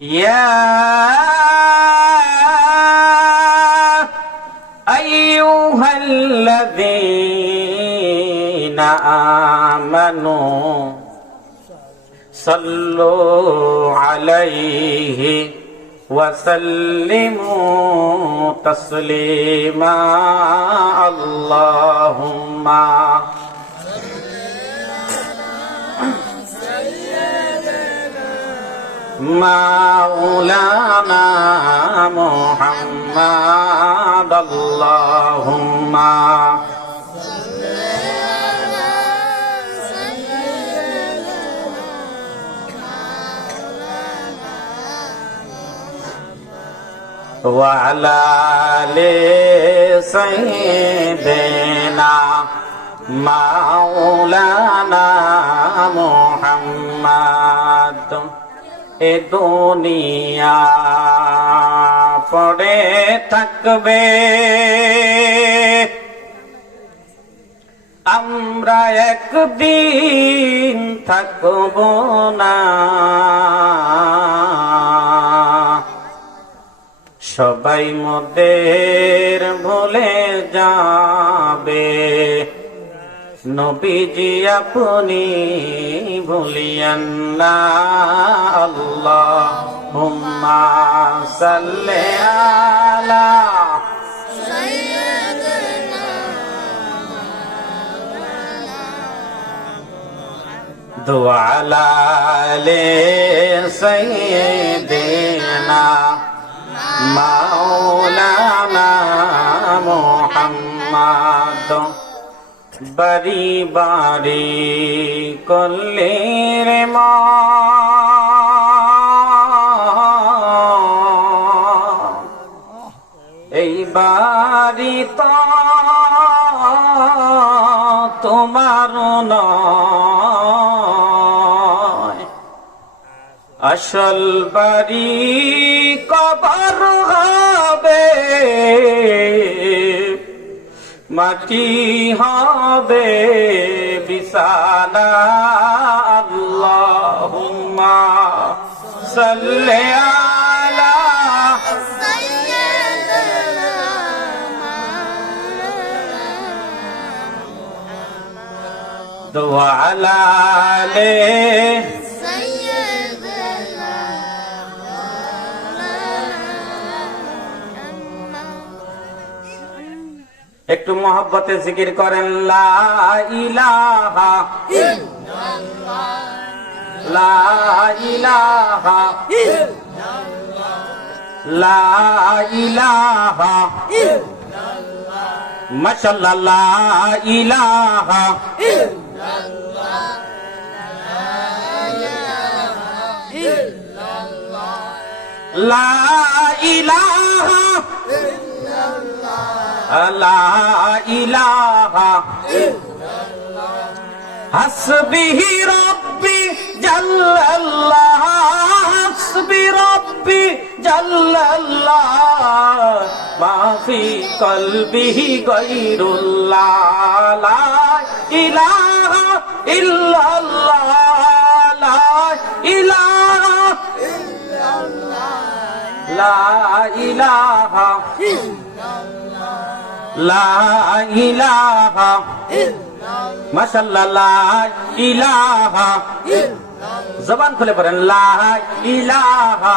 يا أيها الذين آمنوا صلوا عليه وسلموا تسليما اللهم مولانا محمد اللهم وعلى آل سيدنا مولانا محمد এ দুনিয়া পড়ে থাকবে আমরা একদিন থাকব না সবাই মোদের ভুলে যাবে নবীজি আপনি ভুলিয়েন না আল্লাহুম্মা সাল্লি আলা সাইয়্যিদিনা দুআ আলা আলি সাইয়্যিদিনা মাওলানা মুহাম্মদ বাড়ি বাড়ি করলে রে মা এই বাড়ি তো তোমার নয় আসল বাড়ি কবর হবে মাটি হবে বিছানা আল্লাহুম্মা সাল্লি আলা সাইয়্যিদিনা দুআ আলা আলি একটু মহব্বতে জিকির করেন লা ইলাহা ইল্লাল্লাহ লা ইলাহা ইল্লাল্লাহ লা ইলাহা ইল্লাল্লাহ মাশাআল্লাহ লা ইলাহা ইল্লাল্লাহ লা ইলাহা লা ইলাহা ইল্লাল্লাহ হাসবিহি রাব্বি জাল্লাল্লাহ হাসবি রাব্বি জাল্লাল্লাহ মা ফি কলবিহি গায়রুল্লাহ লা ইলাহা ইল্লাল্লাহ লা ইলাহা ইল্লাল্লাহ লা ইলাহা লা ইলাহা ইল্লাল্লাহ মাশাআল্লাহ লা ইলাহা ইল্লাল্লাহ জবান খুলে পড়েন লা ইলাহা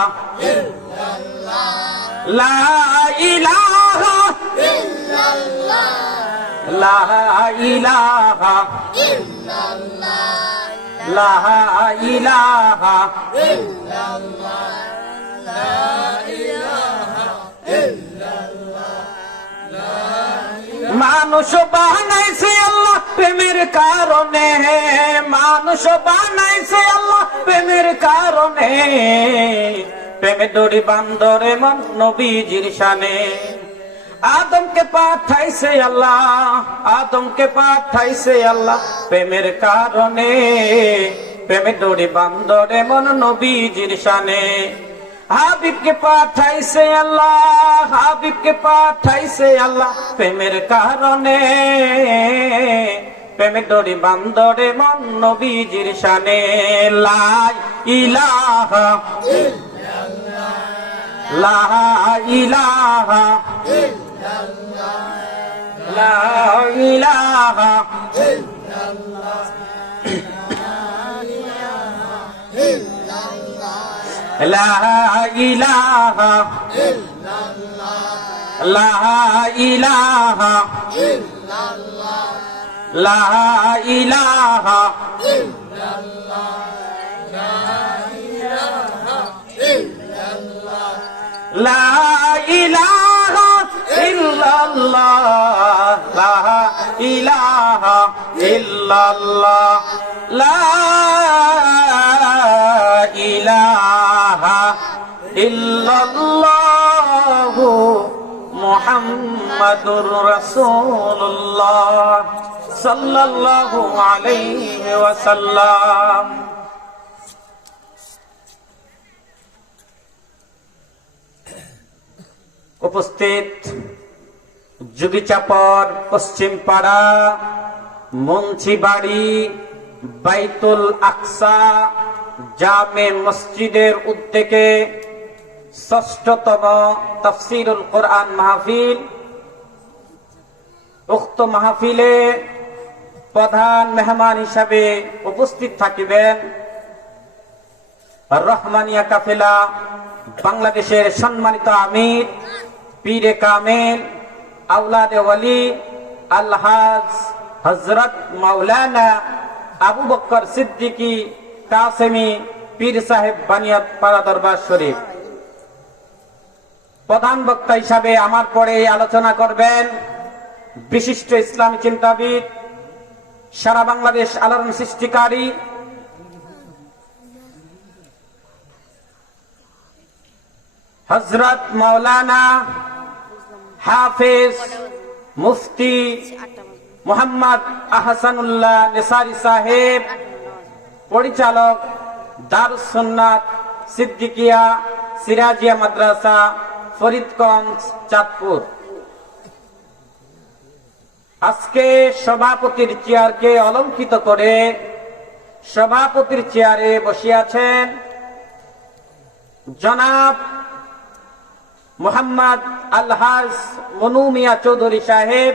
ইল্লাল্লাহ লা ইলাহা ইল্লাল্লাহ লা ইলাহা ইল্লাল্লাহ লা ইলাহা ইল্লাল্লাহ লা ইলাহা ইল্লাল্লাহ মানুষ বানাইছে আল্লাহ প্রেমের কারণে মানুষ বানাইছে আল্লাহ প্রেমের কারণে প্রেমে দড়ি বান্দরে মন নবীজির শানে আদমকে পাঠাইছে আল্লাহ আদমকে পাঠাইছে আল্লাহ প্রেমের কারণে প্রেমে দড়ি বান্দরে মন নবীজির শানে হাবিবকে পাঠাইছে আল্লাহ হাবিবকে পাঠাইছে আল্লাহ প্রেমের কারণে প্রেমের দড়ি বান্দরে মন নবীজির শানে লা ইলাহা ইল্লাল্লাহ লা ইলাহা লা ইলাহা লা ইলাহা লা ইলাহা লা ইলাহা লা ইলাহা ইল্লাল্লাহ লা ইলাহা ইল্লাল্লাহ লা ইলাহা ইল্লাল্লাহ মুহাম্মাদুর রাসূলুল্লাহ সাল্লাল্লাহু আলাইহি ওয়াসাল্লাম। উপস্থিত যুগিচাপর পশ্চিম পাড়া মুন্সিবাড়ি বাইতুল আকসা জামে মসজিদের উদ্যোগে ষষ্ঠতম তাফসীরুল কোরআন মাহফিল। উক্ত মাহফিলে প্রধান মেহমান হিসাবে উপস্থিত থাকিবেন রহমানিয়া কাফেলা বাংলাদেশের সম্মানিত আমির পীরে কামেল আওলাদে ওয়ালি আলহাজ হযরত মাওলানা আবু বকর সিদ্দিকী কাসেমি পীর সাহেব বানিয়াত পাড়া দরবার শরীফ। প্রধান বক্তা হিসাবে আমার পরে আলোচনা করবেন বিশিষ্ট ইসলামী চিন্তাবিদ, সারা বাংলাদেশ আলোড়ন সৃষ্টিকারী হযরত মাওলানা হাফেজ মুফতি মোহাম্মদ আহসানুল্লাহ নেসারি সাহেব, পরিচালক দারুস সুন্নাত সিদ্দিকিয়া সিরাজিয়া মাদ্রাসা ফরিদগঞ্জ চাঁদপুর। আজকে সভাপতির চেয়ারকে অলঙ্কৃত করে সভাপতির চেয়ারে বসে আছেন জনাব মোহাম্মদ আলহাজ মনু মিয়া চৌধুরী সাহেব।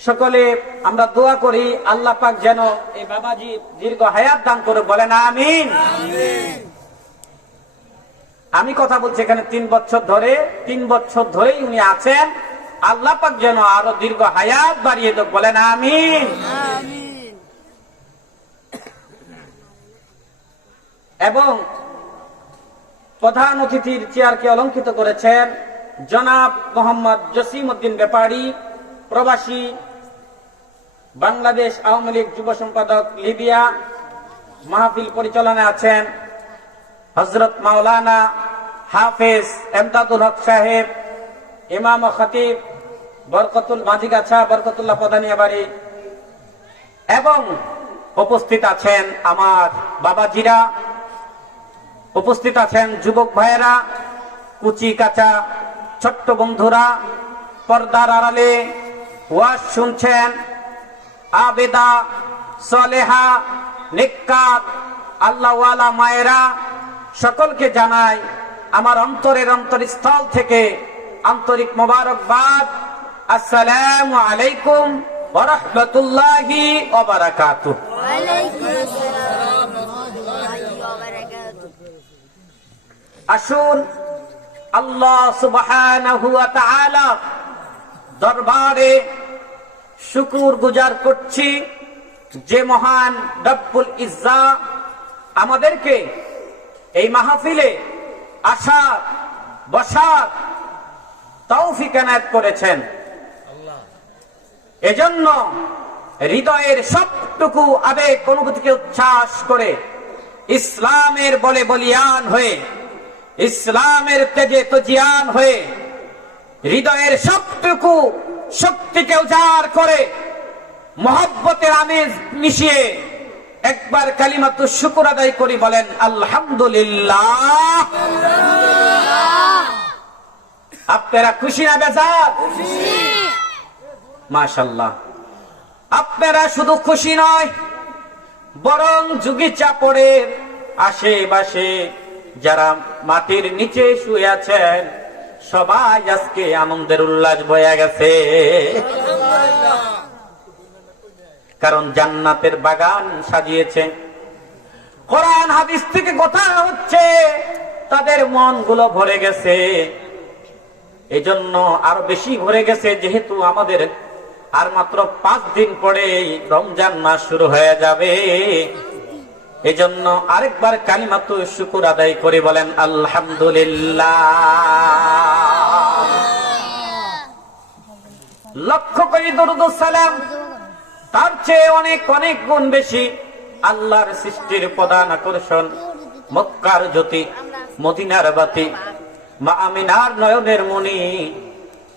সকলে আমরা দোয়া করি আল্লাহ পাক যেন এই বাবাজি দীর্ঘ হায়াত দান করে, বলেন আমিন। আমি কথা বলছি এখানে 3 বছর ধরে, 3 বছর ধরেই উনি আছেন। আল্লাহ পাক যেন আরো দীর্ঘ হায়াত বাড়িয়ে দেন, বলেন আমিন। এবং প্রধান অতিথির চেয়ারকে অলঙ্কৃত করেছেন জনাব মোহাম্মদ জসিম উদ্দিন ব্যাপারী, প্রবাসী বাংলাদেশ আওয়ামী লীগ যুব সম্পাদক লিবিয়া। মাহফিল পরিচালনায় আছেন হযরত মাওলানা হাফেজ এমদাদুল হক সাহেব, ইমাম ও খতিব বরকতুল মাঝিগাছা বরকতুল্লাহ প্রধানিয়াবাড়ি। এবং উপস্থিত আছেন আমার বাবাজিরা, উপস্থিত আছেন যুবক ভাইয়েরা, কুচি কাঁচা ছোট্ট বন্ধুরা, পর্দার আড়ালে ওয়াজ শুনছেন, আবেদা সলেহা নেককার আল্লাহওয়ালা মায়েরা, সকলকে জানাই আমার অন্তরের অন্তরস্থল থেকে আন্তরিক মোবারকবাদ। আসসালামু আলাইকুম ওয়া রাহমাতুল্লাহি ওয়া বারাকাতুহু। আসুন আল্লাহ সুবহানাহু ওয়া তাআলা দরবারে শুকর গুজার করছি যে মহান রব্বুল ইজ্জত আমাদেরকে এই মাহফিলে আসার বসার তৌফিক এনায়েত করেছেন। এজন্য হৃদয়ের সবটুকু আবেগ অনুভূতিকে উচ্ছ্বাস করে ইসলামের বলে বলিয়ান হয়ে, ইসলামের তেজে তজিয়ান হয়ে, হৃদয়ের সবটুকু শক্তিকে উজাড় করে মহব্বতের আমেজ মিশিয়ে একবার কালিমাতু শুকর আদায় করি, বলেন আলহামদুলিল্লাহ। আপনারা খুশি না বেজার? মাশাআল্লাহ। আপনারা শুধু খুশি নয়, বরং যুগিচাপড়ের আশেপাশে যারা মাটির নিচে শুয়ে আছেন সবাই আজকে আনন্দের উল্লাস বয়ে গেছে, কারণ জান্নাতের বাগান সাজিয়েছে। কোরআন হাদিস থেকে কথা হচ্ছে, তাদের মনগুলো ভরে গেছে। এজন্য আরো বেশি ভরে গেছে, যেহেতু আমাদের আর মাত্র 5 দিন পরে রমজান মাস শুরু হয়ে যাবে। এজন্য আরেকবার কালিমাতু শুকর আদায় করে বলেন আলহামদুলিল্লাহ। লক্ষ্য করি দরুদ ও সালাম তার চেয়ে অনেক অনেক গুণ বেশি। আল্লাহর সৃষ্টির প্রধান আকর্ষণ, মক্কার জ্যোতি, মদিনার বাতি, মা আমিনার নয়নের মণি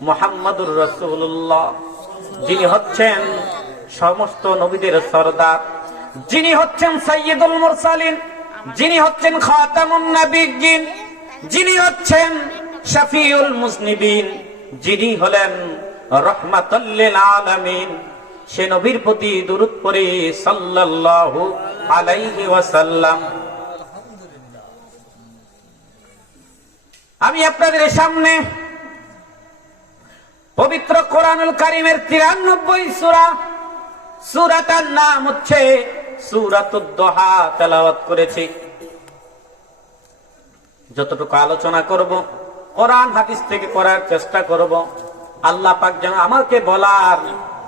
মুহাম্মাদুর রাসূলুল্লাহ, যিনি হচ্ছেন সমস্ত নবীদের সরদার, যিনি হচ্ছেন সাইয়্যিদুল মুরসালিন, যিনি হচ্ছেন খাতামুন নাবিয়্যিন, যিনি হচ্ছেন শাফিউল মুজনিবিন, যিনি হলেন রাহমাতুল লিল আলামিন। সে নবীর প্রতি দুরূদ পড়ি সাল্লাল্লাহু আলাইহি ওয়াসাল্লাম। আমি আপনাদের সামনে পবিত্র কোরআনুল কারীমের 93 সূরা, সূরাটার নাম হচ্ছে সূরাতুদ দুহা তেলাওয়াত করেছি। যতটুকু আলোচনা করব কোরআন হাদিস থেকে করার চেষ্টা করব। আল্লাহ পাক যেন আমাকে বলার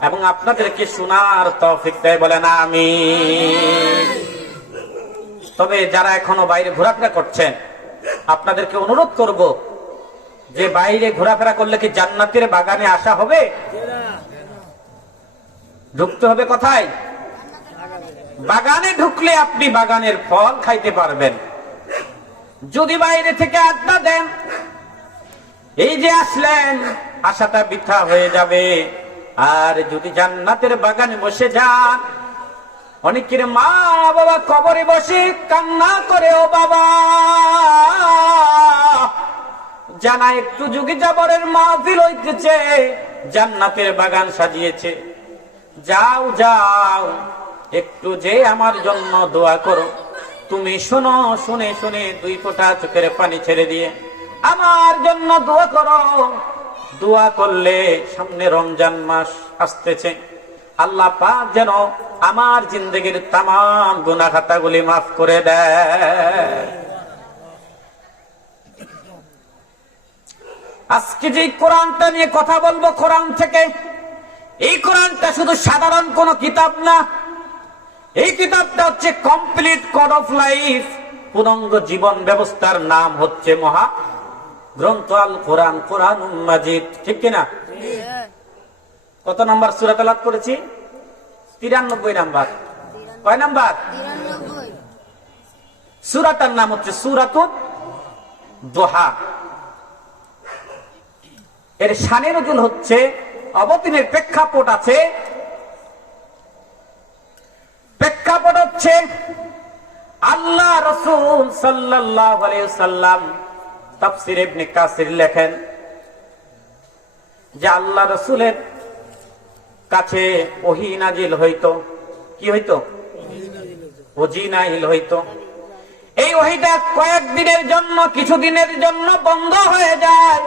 এবং আপনাদেরকে শোনার তৌফিক দেয়, বলেন আমিন। তবে যারা এখনো বাইরে ঘোরাফেরা করছেন, আপনাদেরকে অনুরোধ করব যে বাইরে ঘোরাফেরা করলে কি জান্নাতের বাগানে আসা হবে? ঢুকতে হবে কোথায়? বাগানে ঢুকলে আপনি বাগানের ফল খাইতে পারবেন। যদি বাইরে থেকে আড্ডা দেন, এই যে আসলেন আশাটা বৃথা হয়ে যাবে। আর যদি জান্নাতের বাগানে বসে যান, অনেকের মা বাবা কবরে বসে কান্না করে, ও বাবা জানা একটু যুগে যাবরের মাহফিল হইতেছে, জান্নাতের বাগান সাজিয়েছে, যাও যাও একটু যে আমার জন্য দোয়া করো। তুমি শোনো, শুনে শুনে 2 ফোঁটা চোখের পানি ছেড়ে দিয়ে আমার জন্য দোয়া করো। দোয়া করলে সামনে রমজান মাস আসতেছে, আল্লাহ পাক যেন আমার জিন্দেগির তামাম গুনাহ খাতাগুলি মাফ করে দেয়। আজকে যে কোরআনটা নিয়ে কথা বলবো, কোরআন থেকে, এই কোরআনটা শুধু সাধারণ কোন কিতাব না, এই কিতাবটা হচ্ছে কমপ্লিট কোড অফ লাইফ, পূর্ণাঙ্গ জীবন ব্যবস্থার নাম হচ্ছে মহা গ্রন্থ আল কোরআন, কোরআনুল মাজিদ, ঠিক কিনা? কত নাম্বার সূরা তেলাওয়াত করেছি? 93 নাম্বার। কয় নাম্বার? 93। সূরাটার নাম হচ্ছে সূরাতুদ দুহা। এর শানে নজুল হচ্ছে, অবতীর্ণের প্রেক্ষাপট আছে। প্রেক্ষাপট হচ্ছে আল্লাহ রাসূল সাল্লাল্লাহু আলাইহি ওয়াসাল্লাম তাফসীর ইবনে কাসির লেখেন যে আল্লাহ রাসূলের কাছে ওহী নাজিল হইতো। কি হইতো? ওহী নাজিল হইতো। এই ওহীটা কয়েকদিনের জন্য, কিছুদিনের জন্য বন্ধ হয়ে যায়,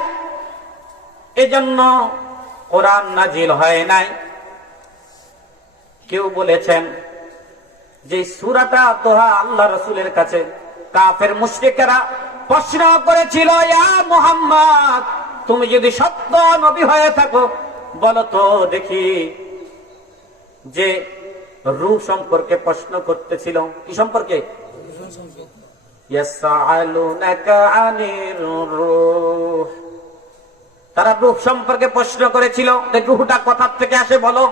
এজন্য কোরআন নাজিল হয় নাই। কেউ বলেছেন যে সূরাটা দোহা আল্লাহ রাসূলের কাছে কাফের মুশরিকেরা প্রশ্ন করেছিল, ইয়া মুহাম্মদ, তুমি যদি সত্য নবী হয়ে থাকো বলো তো দেখি, যে রূহ সম্পর্কে প্রশ্ন করতেছিল। কি সম্পর্কে? ইয়াসআলুনাকা আনির রূহ। তারা রূহ সম্পর্কে প্রশ্ন করেছিল, রূহটা কোথা থেকে আসে বলো,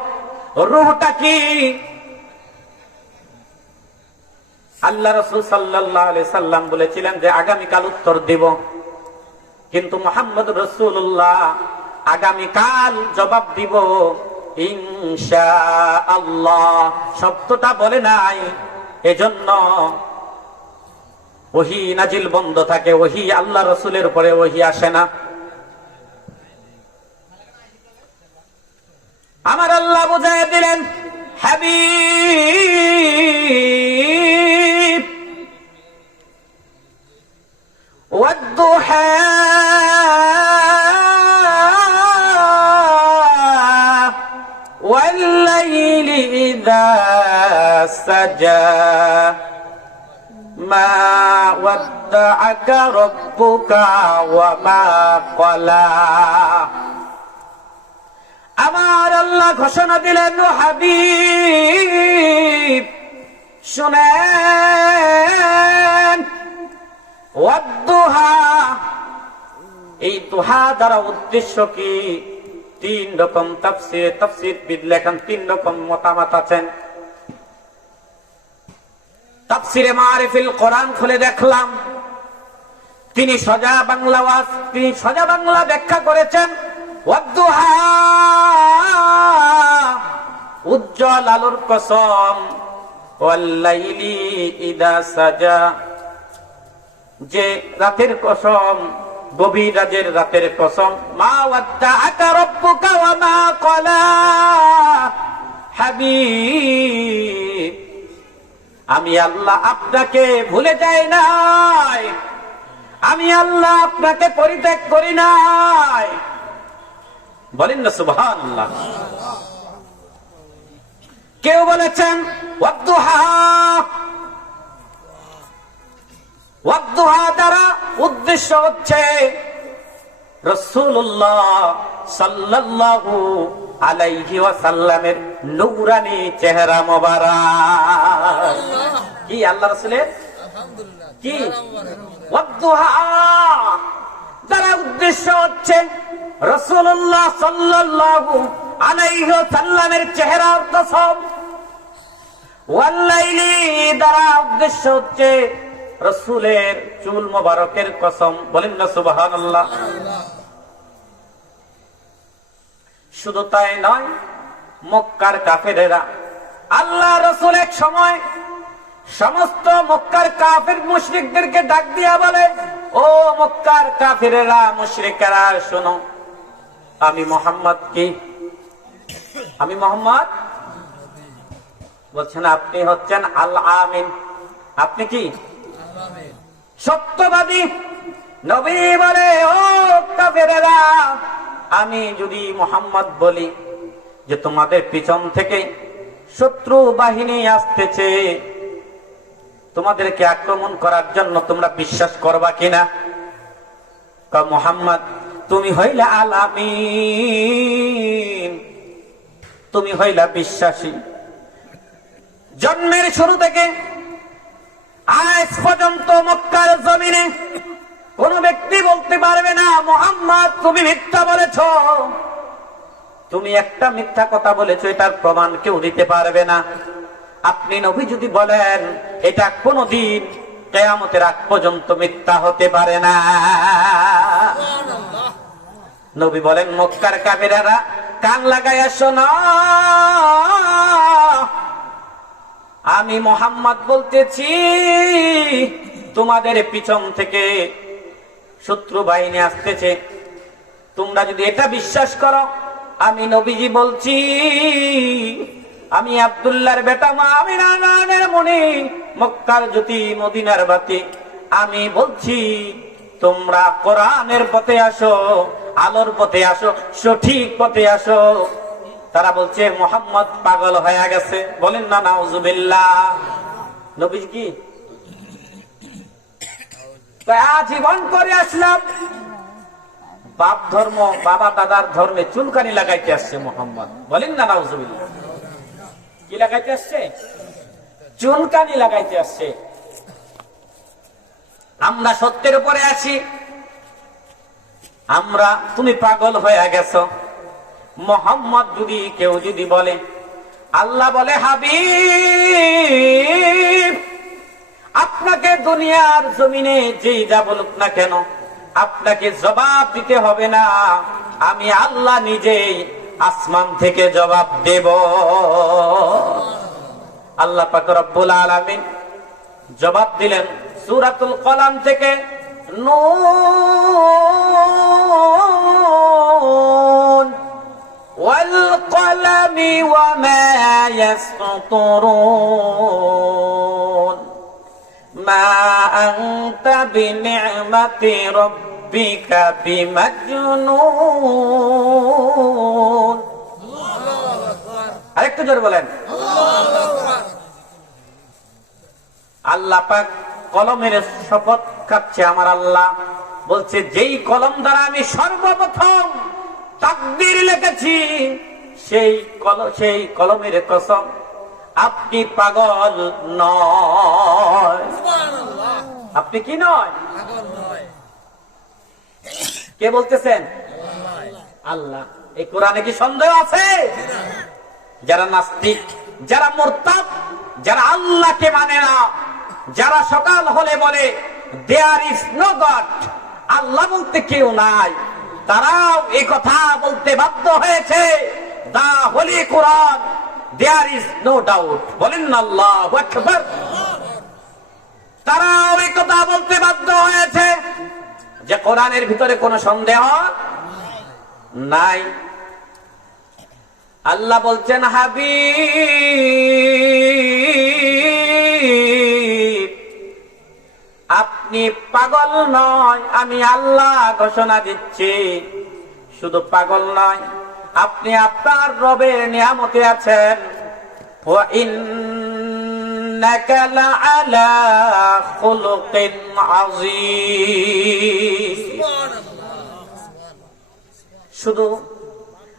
রূহটা কি? আল্লাহ রাসূল সাল্লাল্লাহু আলাইহি সাল্লাম বলেছিলেন যে আগামীকাল উত্তর দিব, কিন্তু মুহাম্মদ রাসূলুল্লাহ আগামীকাল জবাব দিব ইনশাআল্লাহ, শব্দটা বলে নাই। এজন্য ওহী নাজিল বন্ধ থাকে, ওহী আল্লাহ রাসূলের উপরে ওহী আসে না। আমার আল্লাহ বুঝায় দিলেন, হাবিব ওয়াদ-দুহা ওয়াল-লাইলি ইযা সাজা মা ওয়াদ্দাআকা রাব্বুকা ওয়া মা ক্বালা। আমার আল্লাহ ঘোষণা দিলেন, ও হাবিব শুনেন, ওয়াদ-দুহা, এই দুহা দ্বারা উদ্দেশ্য কি? তিন রকম তাফসীরবিদ লেখেন, তিন রকম মতামত আছেন। তাফসীরে মারিফুল কোরআন খুলে দেখলাম, তিনি সোজা বাংলা ব্যাখ্যা করেছেন। ওয়াদ-দুহা, উজ্জ্বল আলোর কসম, ওয়াল-লাইলি ইযা সাজা, যে রাতের কসম, গভীর রাতের কসম। মা ওয়াদ্দাআকা রাব্বুকা ওয়া মা ক্বালা। হাবিব, আমি আল্লাহ আপনাকে ভুলে যাই নাই, আমি আল্লাহ আপনাকে পরিত্যাগ করি নাই। বলেন না সুবহানাল্লাহ। কেউ বলেছেন ওয়াদ-দুহা, ওয়াদ-দুহা দ্বারা উদ্দেশ্য হচ্ছে রাসূলুল্লাহ সাল্লাল্লাহু আলাইহি ওয়াসাল্লামের নূরানী চেহারা মোবারক। কি আল্লাহ রাসূলের কি ওয়াদ-দুহা দ্বারা উদ্দেশ্য হচ্ছে রাসূলুল্লাহ সাল্লাল্লাহু আলাইহি ওয়াসাল্লামের চেহারার কসম। ওয়াল-লাইলি দ্বারা উদ্দেশ্য হচ্ছে রাসূলের চুল মোবারকের কসম। বলেন না সুবহানাল্লাহ। শুধু তাই নয়, মক্কার কাফেরেরা আল্লাহ রাসূল এক সময় সমস্ত মক্কার কাফের মুশরিকদেরকে ডাক দিয়া বলে, ও মক্কার কাফেরেরা, মুশরিকেরা, শোনো, আমি মুহাম্মদ কি? আমি মুহাম্মদ বলছেন, আপনি হচ্ছেন আল আমিন। আপনি কি? সত্যবাদী নবী বলে, ও কাফেরেরা, আমি যদি মুহাম্মদ বলি যে তোমাদের পিছন থেকে শত্রু বাহিনী আসতেছে তোমাদেরকে আক্রমণ করার জন্য, তোমরা বিশ্বাস করবা কিনা? মুহাম্মদ, তুমি হইলা আল আমিন, তুমি হইলা বিশ্বাসী। জন্মের শুরু থেকে আজ পর্যন্ত মক্কার জমিনে কোন ব্যক্তি বলতে পারবে না মুহাম্মদ তুমি মিথ্যা বলেছ। তুমি একটা মিথ্যা কথা বলেছো, এটার প্রমাণ কেউ দিতে পারবে না। আপনি নবী যদি বলেন, এটা কোনদিন কিয়ামতের আগ পর্যন্ত মিথ্যা হতে পারে না। নবী বলেন, মক্কার কাফেরেরা কান লাগাইয়া শোনো, আমি মুহাম্মদ বলতেছি, তোমাদের পিছন থেকে শত্রু বাহিনী আসতেছে। তোমরা যদি এটা বিশ্বাস করো, আমি নবীজি বলছি, আমি আব্দুল্লাহর বেটা, মা আমিনার নয়নের মণি, মক্কার জ্যোতি, মদিনার বাতি, আমি বলছি তোমরা কোরআনের পথে আসো, আলোর পথে আসো, সঠিক পথে আসো। তারা বলছে মুহাম্মদ পাগল হয়ে গেছে। বলেন না নাউজুবিল্লাহ। নবীজি কি আজীবন করে আসলাম বাপ ধর্ম, বাবা দাদার ধর্মে চুলকানি লাগাইতে আসছে মুহাম্মদ। বলেন না নাউজুবিল্লাহ। কি লাগাইতে আসছে? চুলকানি লাগাইতে আসছে। আমরা সত্যের উপরে আছি, আমরা, তুমি পাগল হয়ে গেছো। মুহাম্মদ যদি কেউ যদি বলে, আল্লাহ বলে, হাবিব, আপনাকে দুনিয়ার জমিনে যেই যা বলুক না কেন, আপনাকে জবাব দিতে হবে না, আমি আল্লাহ নিজেই আসমান থেকে জবাব দেব। আল্লাহ পাক রব্বুল আলামিন জবাব দিলেন সূরাতুল কলাম থেকে, নুন ওয়াল কলামি ওয়া মা ইয়াসতুরুন মা আনতা বিনি'মাতি রাব্বিকা বিমাজনুন। আরেকটু জোরে বলেন। আল্লাহ পাক কলমের শপথ খাচ্ছে, আমার আল্লাহ বলছে যেই কলম দ্বারা আমি সর্বপ্রথম তাকদীর লিখেছি সেই কলমের কসম আপনি পাগল নয়। আপনি কি নয়? কে বলতেছেন? আল্লাহ। এই কোরআনে কি সন্দেহ আছে? যারা নাস্তিক, যারা মুরতাদ, যারা আল্লাহকে মানে না, যারা সকাল হলে বলে দেয়ার ইজ নো গড, আল্লাহ বলতে কেউ নাই, তারাও এই কথা বলতে বাধ্য হয়েছে দা হোলি কোরআন দেয়ার ইজ নো ডাউট। বলেন না আল্লাহু আকবার। তারাও এই কথা বলতে বাধ্য হয়েছে যে কোরআনের ভিতরে কোনো সন্দেহ নাই। আল্লাহ বলছেন হাবিব আপনি পাগল নয়, আমি আল্লাহ ঘোষণা দিচ্ছি। শুধু পাগল নয়, আপনি আপনার রবের নিয়ামতে আছেন। ওয়া ইন্নাকা লাআলা খুলুকিন আযীম। শুধু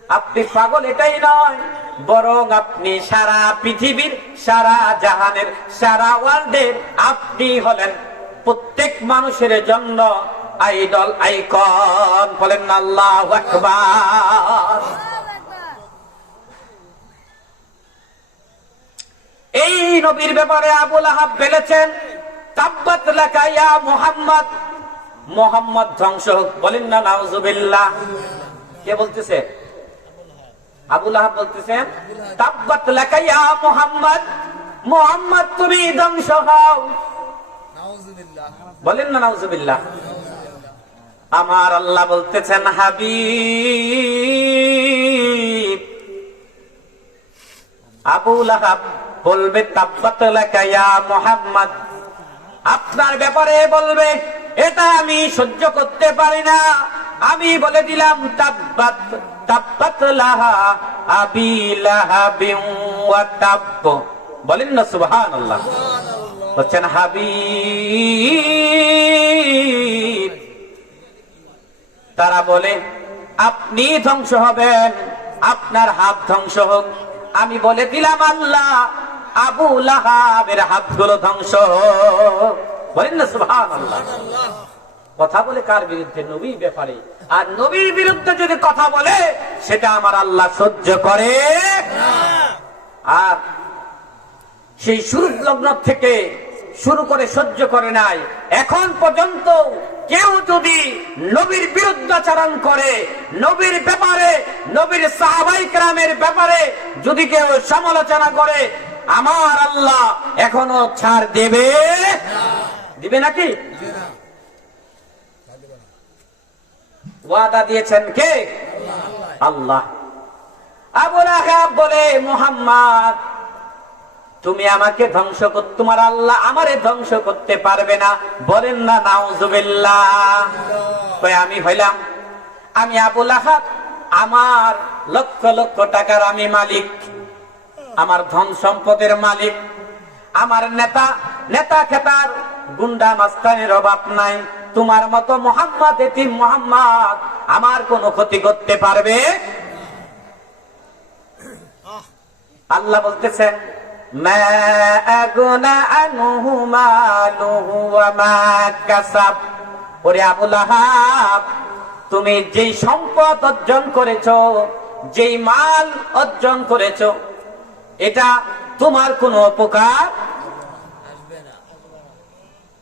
আপনি পাগল এটাই নয়, বরং আপনি সারা পৃথিবীর, সারা জাহানের, সারা ওয়ার্ল্ডের আপনি হলেন প্রত্যেক মানুষের জন্য আইডল, আইকন। বলেন না আল্লাহু আকবার। এই নবীর ব্যাপারে আবু লাহাব বলেছেন তাব্বাত লাকা ইয়া মুহাম্মদ, মুহাম্মদ ধ্বংস হোক। বলেন না নাউজুবিল্লাহ। কে বলতেছে? আবু লাহাব বলতেছেন তাব্বাত লাকা ইয়া মুহাম্মদ, মুহাম্মদ তুমি ধ্বংস হও। বলেন না নাউজুবিল্লাহ। আমার আল্লাহ বলতেছেন হাবিব আবু লাহাব বলবে তাব্বাত লাকা ইয়া মুহাম্মদ, আপনার ব্যাপারে বলবে এটা আমি সহ্য করতে পারি না। আমি বলে দিলাম তাব্বাত তাব্বাত লাহা আবি লাহাবিন ওয়া তাব্ব। বলেন না সুবহানাল্লাহ। বলছেন হাবিব তারা বলে আপনি ধ্বংস হবেন, আপনার হাত ধ্বংস হোক। আমি বলে দিলাম আল্লাহ আবু লাহাবের হাতগুলো ধ্বংস হোক। বলেন না সুবহানাল্লাহ। কথা বলে কার বিরুদ্ধে? নবীর ব্যাপারে। আর নবীর বিরুদ্ধে যদি কথা বলে সেটা আমার আল্লাহ সহ্য করে না। আর সেই শুরু লগ্ন থেকে শুরু করে সহ্য করে নাই, এখন পর্যন্ত কেউ যদি নবীর বিরুদ্ধাচরণ করে, নবীর ব্যাপারে, নবীর সাহাবায়ে কেরামের ব্যাপারে যদি কেউ সমালোচনা করে, আমার আল্লাহ এখনো ছাড় দেবে? দিবে নাকি? ওয়াদা দিয়েছেন কে? আল্লাহ। আবু লাহাব বলে মুহাম্মদ তুমি আমাকে ধ্বংস করতে, তোমার আল্লাহ আমারে ধ্বংস করতে পারবে না। বলেন না নাউজুবিল্লাহ। কই আমি হইলাম, আমি আবু লাহাব, আমার লক্ষ লক্ষ টাকার আমি মালিক, আমার ধন সম্পদের মালিক, আমার নেতা খেতার গুন্ডা মাস্তানের অভাব নাই। তোমার মতো মুহাম্মদ, এতিম মুহাম্মদ আমার কোনো ক্ষতি করতে পারবে? আল্লাহ বলতেছেন মা আগুনা আনহু মালুহু ওয়া মা কাসাব। ওরে আবু লাহাব তুমি যেই সম্পদ অর্জন করেছো, যেই মাল অর্জন করেছো, এটা তোমার কোনো উপকার আসবে না।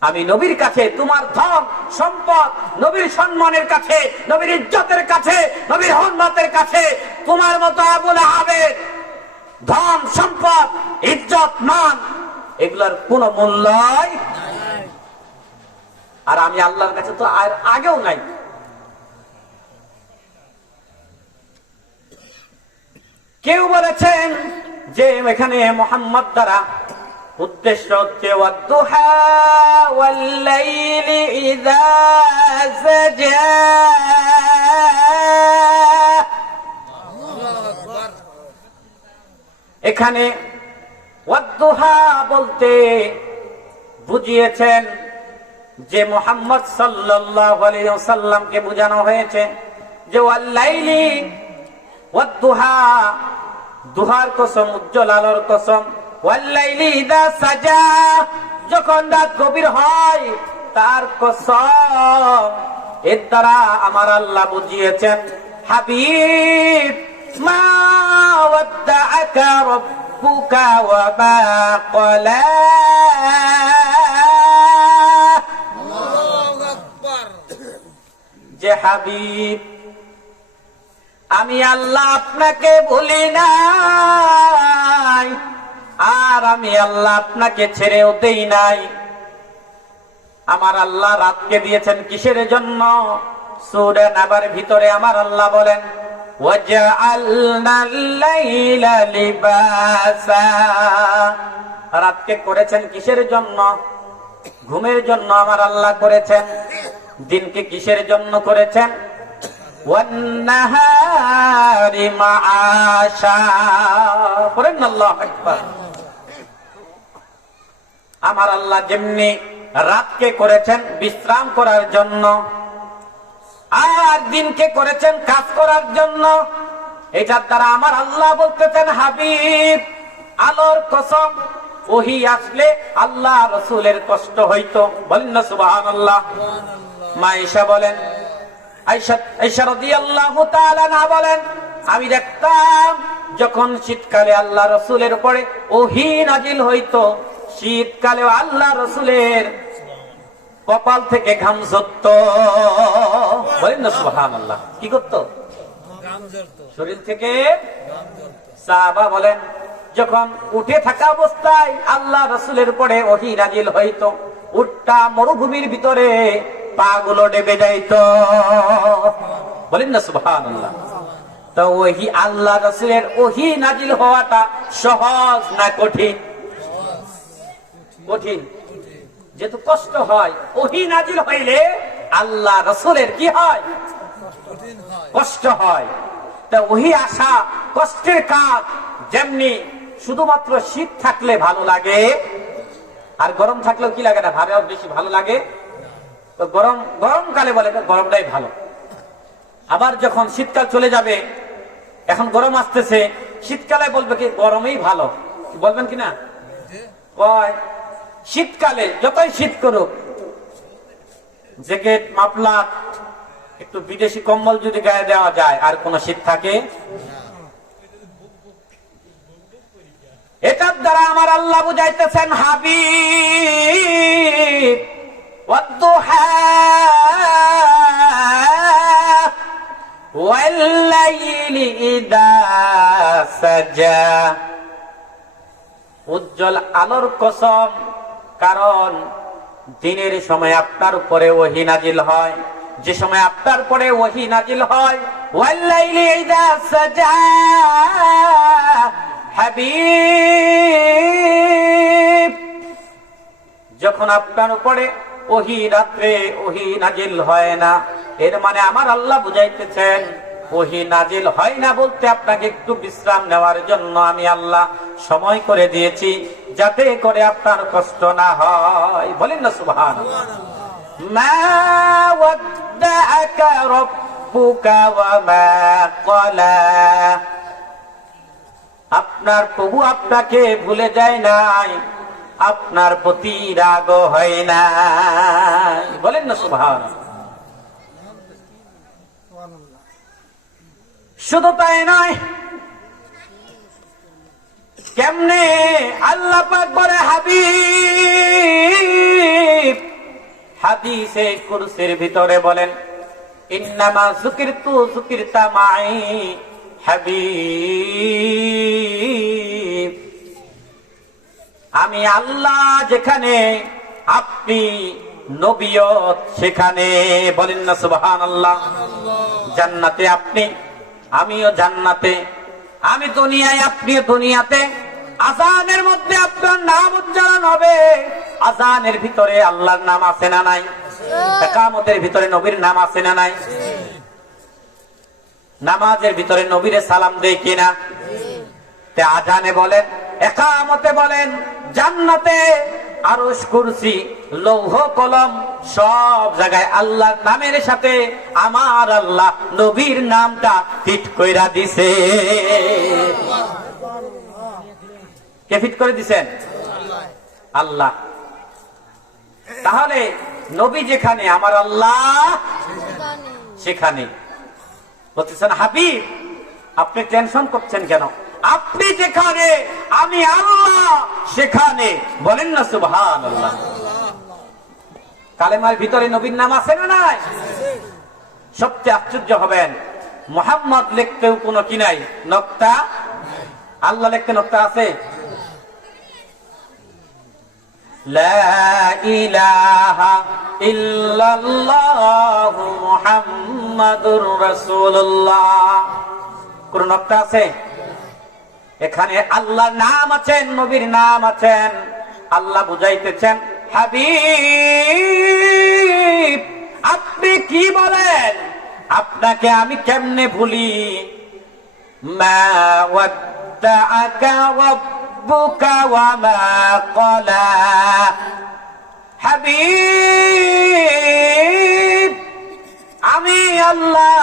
আমি নবীর কাছে তোমার ধন সম্পদ, নবীর সম্মানের কাছে, নবীর ইজ্জতের কাছে, নবীর হরমতের কাছে তোমার মতো আবু লাহাবের ধন সম্পদ, ইজ্জত, মান এগুলোর কোনো মূল্য নাই। আর আমি আল্লাহর কাছে তো আর আগেও নাই। কেউ বলেছেন যে এখানে মুহাম্মদ দ্বারা উদ্দেশ্য হচ্ছে ওয়াদ্দুহা ওয়াল্লাইলি ইযা সাজা। এখানে ওয়াদ্দুহা বলতে বুঝিয়েছেন যে মুহাম্মদ সাল্লাল্লাহু আলাইহি ওয়াসাল্লামকে বোঝানো হয়েছে যে ওয়াল্লাইলি ওয়াদ্দুহা, দুহার কসম, উজ্জ্বল আলোর কসম, ওয়াল্লাইলি ইযা সাজা, যখন রাত গভীর হয় তার কসম। এর দ্বারা আমার আল্লাহ বুঝিয়েছেন হাবিব মা ওয়াদ্দাআকা রাব্বুকা ওয়া মা ক্বালা। আল্লাহু আকবার। যে হাবিব, আমি আল্লাহ আপনাকে ভুলি নাই, আর আমি আল্লাহ আপনাকে ছেড়েও দেই নাই। আমার আল্লাহ রাতকে দিয়েছেন কিসের জন্য? সূরা নাবার ভিতরে আমার আল্লাহ বলেন ওয়াজআলনাল লাইলা লিবাসা, রাতকে করেছেন কিসের জন্য? ঘুমের জন্য আমার আল্লাহ করেছেন। দিনকে কিসের জন্য করেছেন? ওয়ান্নাহারি মাআশা। বলেন আল্লাহু আকবার। আমার আল্লাহ যেমনি রাতকে করেছেন বিশ্রাম করার জন্য, আর দিনকে করেছেন কাজ করার জন্য। এটার দ্বারা আমার আল্লাহ বলতেছেন হাবিব, আলোর কসম, ওহী আসলে আল্লাহ রাসূলের কষ্ট হইতো। বলেন না সুবহানাল্লাহ। মা আয়েশা বলেন, আয়েশা রাদিয়াল্লাহু তাআলা আনহা বলেন, আমি দেখতাম যখন শীতকালে আল্লাহ রাসূলের উপরে ওহী নাজিল হইতো, শীতকালে আল্লাহ রাসূলের কপাল থেকে ঘাম ঝরতো। বলেন না সুবহানাল্লাহ। কি করতো? শরীর থেকে সাহাবা বলেন, যখন উঠে থাকা অবস্থায় আল্লাহ রাসূলের উপরে ওহী নাজিল হইতো, উটটা মরুভূমির ভিতরে পা গুলো ডেবে যাইতো। বলেন না সুবহানাল্লাহ। তো ওহী, আল্লাহ রাসূলের ওহী নাজিল হওয়াটা সহজ না কঠিন? কঠিন। যেহেতু কষ্ট হয়, ওহী নাজিল হইলে আল্লাহ রাসূলের কি হয়? কষ্ট হয়। তা ওহী আসা কষ্টের কাজ। যেমনি শুধুমাত্র শীত থাকলে ভালো লাগে, আর গরম থাকলেও কি লাগে না? বেশি ভালো লাগে। তো গরমকালে বলে গরমটাই ভালো। আবার যখন শীতকাল চলে যাবে, এখন গরম আসতেছে, শীতকালে বলবে কি গরমই ভালো। বলবেন কিনা? কয় শীতকালে যতই শীত করুক, জ্যাকেট, মাফলার, একটু বিদেশি কম্বল যদি গায়ে দেওয়া যায়, আর কোন শীত থাকে? এটার দ্বারা আমার আল্লাহ বুঝাইতেছেন হাবিব ওয়াদ্দুহা ওয়াল্লাইলি ইযা সাজা, উজ্জ্বল আলোর কসম, কারণ দিনের সময় আপনার উপরে ওহী নাজিল হয়। যে সময় আপনার উপরে ওহী নাজিল হয়, ওয়াল্লাইলি ইযা সাজা, হাবিব, যখন আপনার উপরে ওহী রাত্রে ওহী নাজিল হয় না, এর মানে আমার আল্লাহ বুঝাইতেছেন ওহী নাজিল হয় না বলতে আপনাকে একটু বিশ্রাম নেওয়ার জন্য আমি আল্লাহ সময় করে দিয়েছি, যাতে করে আপনার কষ্ট না হয়। বলেন না সুবহানাল্লাহ। মা ওয়াদ্দাআকা রাব্বুকা ওয়া মা ক্বালা, আপনার প্রভু আপনাকে ভুলে যায় নাই, আপনার প্রতি রাগ হয় নাই। বলেন না সুবহানাল্লাহ। শুধু তাই নয়, কেমনে আল্লাহ পাক বলে হাবিব, হাদিসে কুরসির ভিতরে বলেন ইন্নামা যুকিরতু যুকিরতা মাই হাবিব, আমি আল্লাহ যেখানে আপনি নবিয়ত সেখানে। বলেন না সুবহানাল্লাহ। জান্নাতে আপনি, আমিও জান্নাতে, আমি দুনিয়ায় আপনি দুনিয়াতে, আযানের মধ্যে আপনার নাম উচ্চারণ হবে। আযানের ভিতরে আল্লাহর নাম আছে না নাই? ইকামতের ভিতরে নবীর নাম আছে না নাই? নামাজের ভিতরে নবীরে সালাম দেয় কিনা? তে আযানে বলেন, ইকামতে বলেন, জান্নাতে আরশ, কুরসি, লৌহ কলম সব জায়গায় আল্লাহর নামের সাথে আমার আল্লাহ নবীর নামটা ফিট কইরা দিছে। কে ফিট করে দিছেন? আল্লাহ। তাহলে নবী যেখানে আমার আল্লাহ সেখানে। বলতেছেন হাবিব আপনি টেনশন করছেন কেন? আপনি যেখানে আমি আল্লাহ সেখানে। বলেন না সুবহানাল্লাহ। কালেমার ভিতরে নবীর নাম আছে না নাই? সবচেয়ে আশ্চর্য হবেন, মুহাম্মদ লিখতেও কোনো কি নাই, নকতা। আল্লাহ লিখতে নকতা আছে? লা ইলাহা ইল্লাল্লাহু মুহাম্মাদুর রাসূলুল্লাহ। কোন নকতা আছে? এখানে আল্লাহর নাম আছেন, নবীর নাম আছেন। আল্লাহ বুঝাইতেছেন, হাবিব আপনি কি বলেন? আপনাকে আমি কেমনে ভুলি? মা ওয়াদ্দাআকা রাব্বুকা ওয়া মা ক্বালা। হাবিব আমি আল্লাহ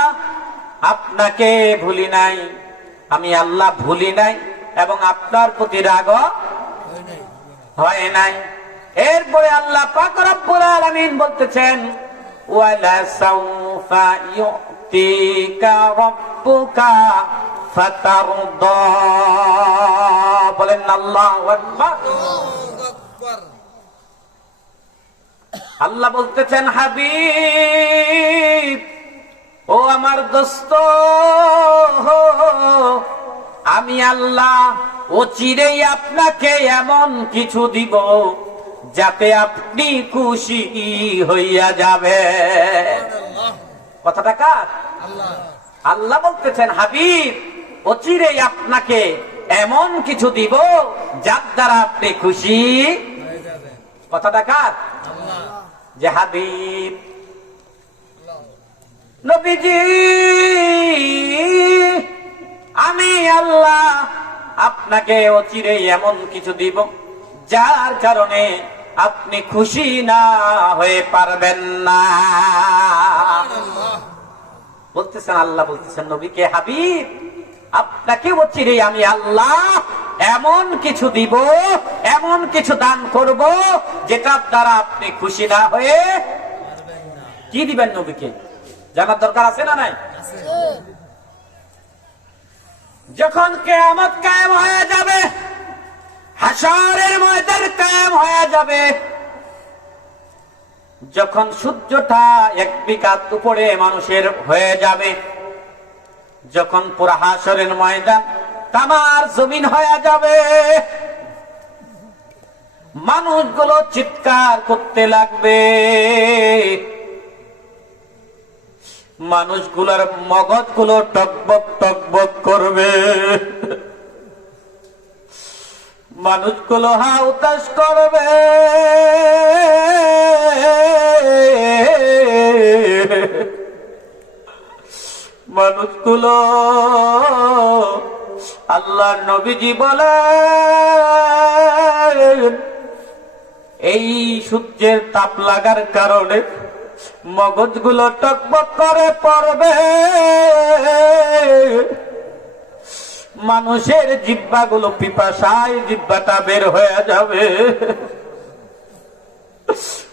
আপনাকে ভুলি নাই, আমি আল্লাহ ভুলি নাই এবং আপনার প্রতি রাগ হয় নাই। এরপরে আল্লাহ পাক রব্বুল আলামিন বলতেছেন, ওয়ালা সাউফা ইউতিকা রাব্বুকা ফাতারদা। বলেন আল্লাহু আকবার। আল্লাহ বলতেছেন, হাবিব ও আমার দোস্ত, আমি আল্লাহ অচিরেই আপনাকে এমন কিছু দিব যাতে আপনি খুশি হইয়া যাবেন। কথাটা কার? আল্লাহ বলতেছেন, হাবিব অচিরেই আপনাকে এমন কিছু দিব যার দ্বারা আপনি খুশি। কথাটা কার? যে হাবিব নবীজি আমি আল্লাহ আপনাকে অচিরেই এমন কিছু দিব যার কারণে আপনি খুশি না হয়ে পারবেন না। বলতেছেন আল্লাহ বলতেছেন নবীকে, হাবিব আপনাকে অচিরেই আমি আল্লাহ এমন কিছু দিব, এমন কিছু দান করব যেটার দ্বারা আপনি খুশি না হয়ে। কি দিবেন নবীকে? জানার দরকার আছে না নাই? যখন কিয়ামত কায়েম হয়ে যাবে, হাশরের ময়দান কায়েম হয়ে যাবে, যখন সূর্যটা এক বিঘাত উপরে মানুষের হয়ে যাবে, যখন পুরা হাশরের ময়দান তামার জমিন হয়ে যাবে, মানুষগুলো চিৎকার করতে লাগবে, মানুষগুলোর মগজগুলো টকবক টকবক করবে, মানুষগুলো হাউতাশ করবে, মানুষগুলো। আল্লাহ নবীজি বলেন, এই সূর্যের তাপ লাগার কারণে মগজগুলো টকবক করে পড়বে, মানুষের জিহ্বাগুলো পিপাসায় জিহ্বাটা বের হয়ে যাবে,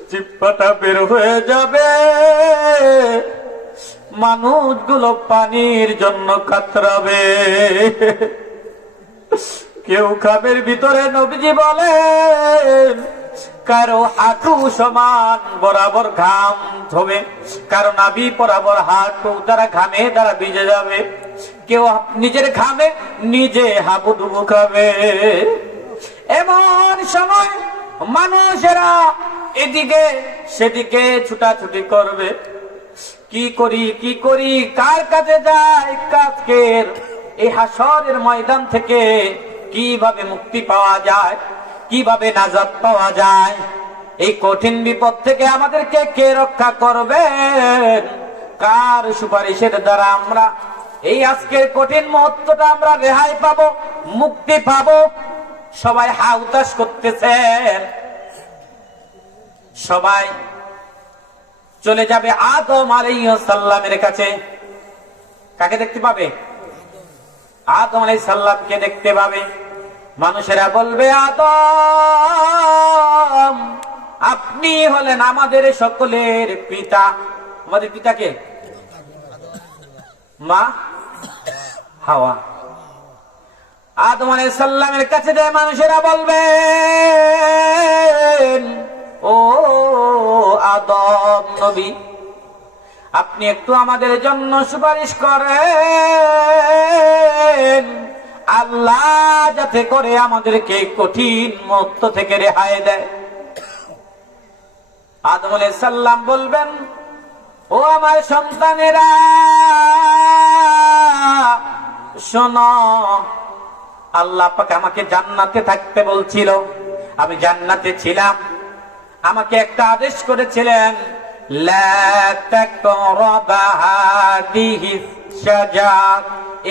জিহ্বাটা বের হয়ে যাবে, মানুষগুলো পানির জন্য কাতরাবে, কেউ খাবের ভিতরে নবীজি বলেন কারো হাঁটু সমান বরাবর ঘাম হবে, কারো নাভি বরাবর হাঁটু দ্বারা ঘামে দ্বারা ভিজে যাবে, কেউ নিজের ঘামে নিজে হাবুডুবু খাবে। এমন সময় মানুষেরা এদিকে সেদিকে ছুটাছুটি করবে, কি করি কি করি, কার কাছে যায়, কাজকের এই হাশরের ময়দান থেকে কিভাবে মুক্তি পাওয়া যায়, কিভাবে নাজাত পাওয়া যায়, এই কঠিন বিপদ থেকে আমাদেরকে কে রক্ষা করবেন, কার সুপারিশের দ্বারা আমরা এই আজকের কঠিন মুহূর্তটা আমরা রেহাই পাবো, মুক্তি পাবো। সবাই হাউতাশ করতেছেন, সবাই চলে যাবে আদম আলাইহিস সালামের কাছে। কাকে দেখতে পাবে? আদম আলাইহিস সালামকে দেখতে পাবে। মানুষেরা বলবে, আদম আপনি হলেন আমাদের সকলের পিতা। আমাদের পিতাকে মা হাওয়া। আদম আলাইহিস সালামের কাছে যায় মানুষেরা বলবে, ও আদম নবী, আপনি একটু আমাদের জন্য সুপারিশ করেন, আল্লাহ যাতে করে আমাদেরকে কঠিন মুহূর্ত থেকে রেহাই দেয়। আদম আলাইহিস সালাম বলবেন, ও আমার সন্তানেরা শোনো, আল্লাহ পাক আমাকে জান্নাতে থাকতে বলছিল, আমি জান্নাতে ছিলাম, আমাকে একটা আদেশ করেছিলেন, লা তাকরাবা হাদিহিস শাজার,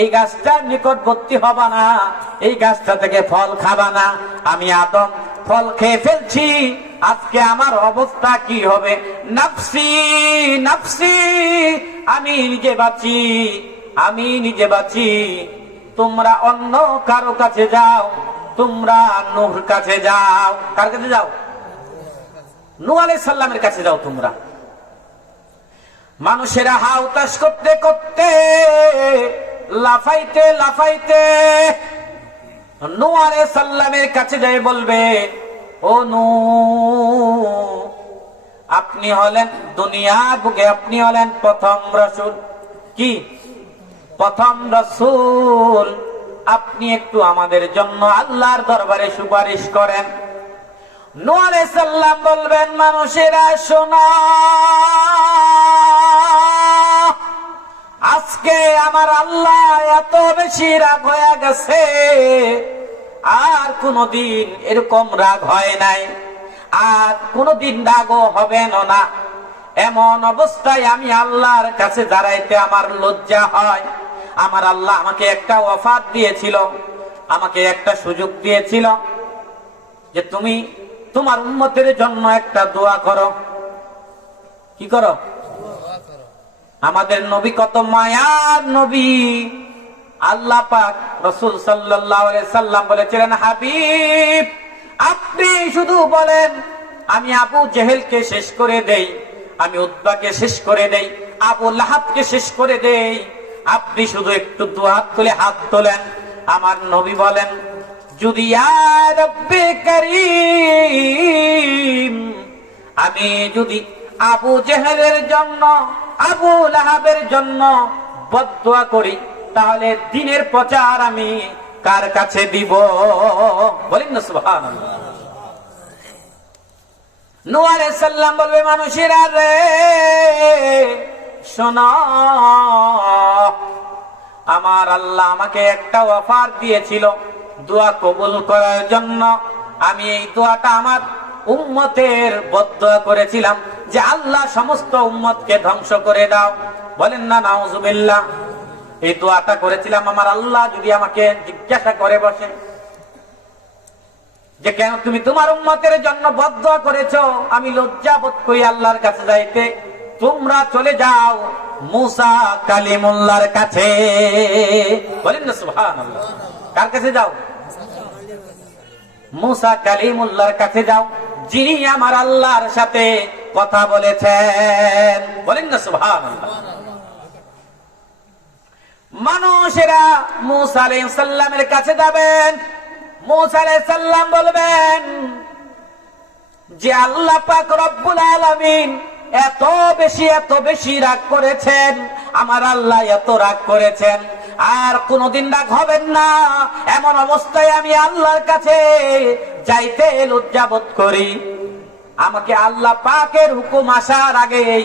এই গাছটার নিকটবর্তী হবা না, এই গাছটা থেকে ফল খাবা না। আমি আদম ফল খেয়ে ফেলছি, আজকে আমার অবস্থা কি হবে? নাফসি নাফসি, আমি নিজে বাঁচি, আমি নিজে বাঁচি, তোমরা অন্য কারো কাছে যাও, তোমরা নূহর কাছে যাও। কার কাছে যাও? নূহ আলাইহিস সালামের কাছে যাও তোমরা। মানুষেরা হাউতাশ করতে করতে, লাফাইতে লাফাইতে নূহ আলাইহিস সালামের কাছে যাই বলবে, ও নূহ, আপনি হলেন দুনিয়ার বুকে, আপনি হলেন প্রথম রাসূল। কি প্রথম রাসূল? আপনি একটু আমাদের জন্য আল্লাহর দরবারে সুপারিশ করেন। নূহ আলাইহিস সালাম বলবেন, মানুষেরা শোনো, আজকে আমার আল্লাহ এত বেশি রাগ হয়ে গেছে, আর কোনদিন এরকম রাগ হয় নাই, আর কোনদিন রাগও হবে না। এমন অবস্থায় আমি আল্লাহর কাছে দাঁড়াইতে আমার লজ্জা হয়। আমার আল্লাহ আমাকে একটা অফার দিয়েছিল, আমাকে একটা সুযোগ দিয়েছিল যে তুমি তোমার উম্মতের জন্য একটা দোয়া করো। কি করো? আমাদের নবী কত মায়ার নবী। আল্লাহ পাক রাসূল সাল্লাল্লাহু আলাইহি সাল্লাম বলেছিলেন, হাবিব আপনি শুধু বলেন, আমি আবু জেহেলকে শেষ করে দেই, আমি উতবাকে শেষ করে দেই, আবু লাহাবকে শেষ করে দেই, আপনি শুধু একটু দুহাত তুলে হাত তোলেন। আমার নবী বলেন, যদি ইয়া রব্বে কারীম, আমি যদি আবু জেহেলের জন্য, আবু লাহাবের জন্য বদদুয়া করি, তাহলে দ্বীনের প্রচার আমি কার কাছে দিব? বলেন না সুবহানাল্লাহ। নূহ আলাইহিস সালাম বলবে, মানুষেরা রে শোনো, আমার আল্লাহ আমাকে একটা অফার দিয়েছিল দোয়া কবুল করার জন্য। আমি এই দোয়াটা আমার উম্মতের বদদুয়া করেছিলাম যে আল্লাহ সমস্ত উম্মতকে ধ্বংস করে দাও। বলেন না নাউজুবিল্লাহ। এই দোয়াটা করেছিলাম, আমার আল্লাহ যদি আমাকে জিজ্ঞাসা করে বসে যে কেন তুমি তোমার উম্মতের জন্য বদদুয়া করেছো, আমি লজ্জা বোধ করি আল্লাহর কাছে যাইতে। তোমরা চলে যাও মুসা কালিমুল্লাহর কাছে। বলেন না সুবহানাল্লাহ। কার কাছে যাও? মুসা কালিমুল্লাহর কাছে যাও, যিনি আমার আল্লাহর সাথে কথা বলেছেন। বলেন না সুবহানাল্লাহ। মানুষেরা মুসা আলাইহিস সালামের কাছে যাবেন। মুসা আলাইহিস সালাম বলবেন যে আল্লাহ পাক রব্বুল আলামিন এত বেশি রাগ করেছেন, আমার আল্লাহ এত রাগ করেছেন, আর কোনদিন রাগ হবেন না। এমন অবস্থায় আমি আল্লাহর কাছে যাইতে লজ্জা বোধ করি। আমাকে আল্লাহ পাকের হুকুম আসার আগেই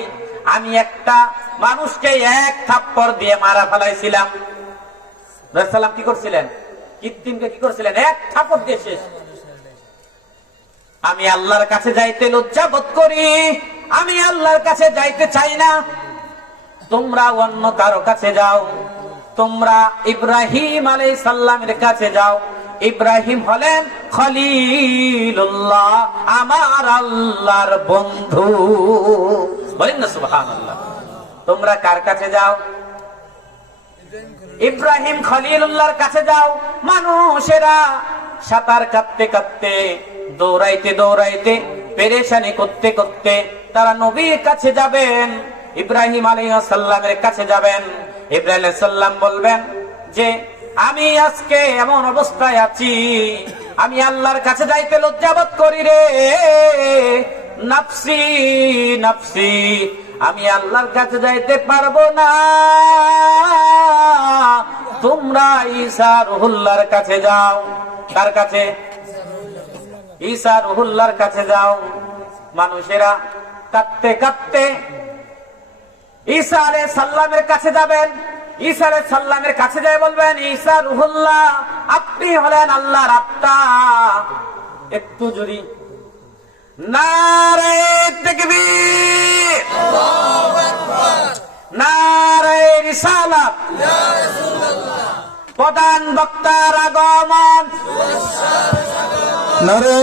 আমি একটা মানুষকে এক থাপ্পড় দিয়ে মারা ফেলাইছিলাম। রাসূলুল্লাহ কি করছিলেন? কৃত্রিমকে কি করেছিলেন? এক থাপড় দিয়ে শেষ। আমি আল্লাহর কাছে যাইতে লজ্জা বোধ করি, আমি আল্লাহর কাছে যাইতে চাই না, তোমরা অন্য কারো কাছে যাও, তোমরা ইব্রাহিম আলাইহিস সালামের কাছে যাও। ইব্রাহিম হলেন খলিলুল্লাহ, আমার আল্লাহর বন্ধু। বলেন না সুবহানাল্লাহ। তোমরা কার কাছে যাও? ইব্রাহিম খলিলুল্লাহর কাছে যাও। মানুষেরা সাঁতার কাটতে কাটতে, দৌড়াইতে দৌড়াইতে, পেরেশানি করতে করতে তারা নবীর কাছে যাবেন, ইব্রাহিম আলাইহিস সালামের কাছে যাবেন। ইব্রাহিম আলাইহিস সালাম বলবেন যে আমি আজকে এমন অবস্থায় আছি, আমি আল্লাহর কাছে যাইতে লজ্জাবোধ করি রে, নাফসি নাফসি, আমি আল্লাহর কাছে যাইতে পারবো না, তোমরা ঈসা রুহুল্লাহর কাছে যাও। কার কাছে? ঈসা রুহুল্লাহর কাছে যাও। মানুষেরা কাঁদতে কাঁদতে ঈসা আলাইহিস সালামের কাছে যাবেন। ঈসা আলাইহিস সালামের কাছে যায় বলবেন, ঈসা রুহুল্লাহ, আপনি হলেন আল্লাহর আত্মা। একটু জোরে নারে তাকবীর, আল্লাহু আকবার, নারে রিসালাত, ইয়া রাসূলুল্লাহ। প্রধান বক্তার আগমন, নারে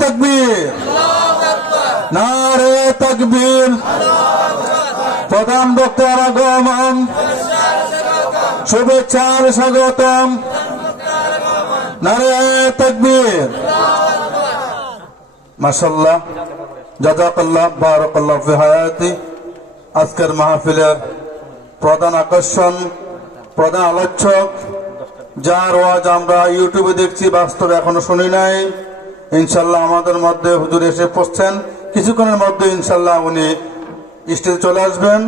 তাকবীর, আল্লাহু আকবার, নারে তাকবীর, আল্লাহু আকবার। প্রধান বক্তার আগমন, শুভেচ্ছার স্বাগতম, নারে তাকবীর। মাশাআল্লাহ, জাযাকাল্লাহ, বারাকাল্লাহু ফি হায়াতি। আজকের মাহফিলের প্রধান আকর্ষণ, প্রধান আলোচক, যার ওয়াজ আমরা ইউটিউবে দেখছি, বাস্তবে এখনো শুনি নাই। ইনশাল্লাহ আমাদের মধ্যে হুজুর এসে পড়ছেন, কিছুক্ষণের মধ্যে ইনশাল্লাহ উনি স্টেজে চলে আসবেন।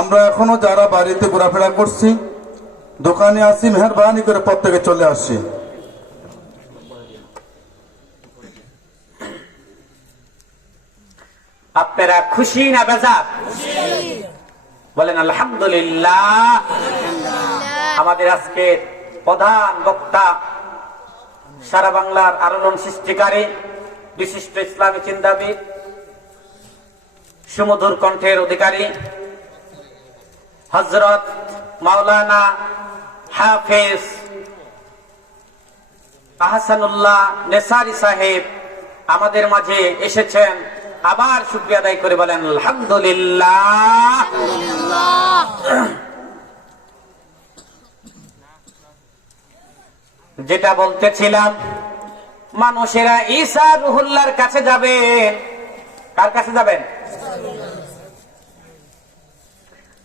আমরা এখনো যারা বাড়িতে ঘোরাফেরা করছি, দোকানে আসি, মেহরবানি করে প্রত্যেকে চলে আসি। আপনারা খুশি না বেজার? বলেন আলহামদুলিল্লাহ। আমাদের আজকে প্রধান বক্তা, সারা বাংলার আলোড়ন সৃষ্টিকারী, বিশিষ্ট ইসলামী চিন্তাবিদ, সুমধুর কণ্ঠের অধিকারী হযরত মাওলানা হাফেজ আহসানুল্লাহ নেসারি সাহেব আমাদের মাঝে এসেছেন। আবার শুকরিয়া আদায় করে বলেন আলহামদুলিল্লাহ। যেটা বলতেছিলাম, মানুষেরা ঈসা রুহুল্লাহর কাছে যাবেন। কার কাছে যাবেন?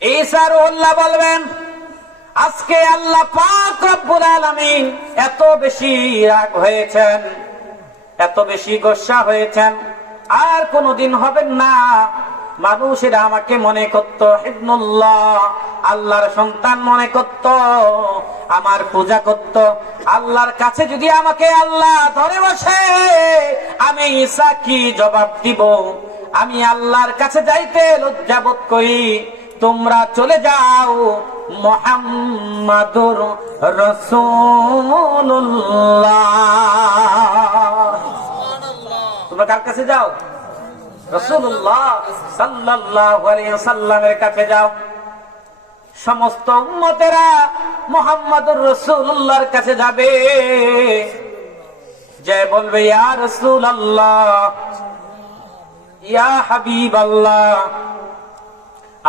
ঈসা রুহুল্লাহ বলবেন, আজকে আল্লাহ পাক রব্বুল আলামিন এত বেশি রাগ হয়েছেন, এত বেশি গোসা হয়েছেন, আর কোনদিন হবেন না। মানুষেরা আমাকে মনে করত ইবনুল্লাহ, আল্লাহর সন্তান মনে করত, আমার পূজা করত। আল্লাহর কাছে যদি আমাকে আল্লাহ ধরে বসে, আমি ঈসা কি জবাব দিব? আমি আল্লাহর কাছে যাইতে লজ্জাবোধ করি। তোমরা চলে যাও, মুহাম্মাদুর রাসূলুল্লাহ। তোমরা কার কাছে যাও? রাসূলুল্লাহ সাল্লাল্লাহু আলাইহি ওয়াসাল্লামের কাছে যাও। সমস্ত উম্মতেরা মুহাম্মাদুর রাসূলুল্লাহর কাছে যাবে, যে বলবে ইয়া রাসূলুল্লাহ, ইয়া হাবিবাল্লাহ,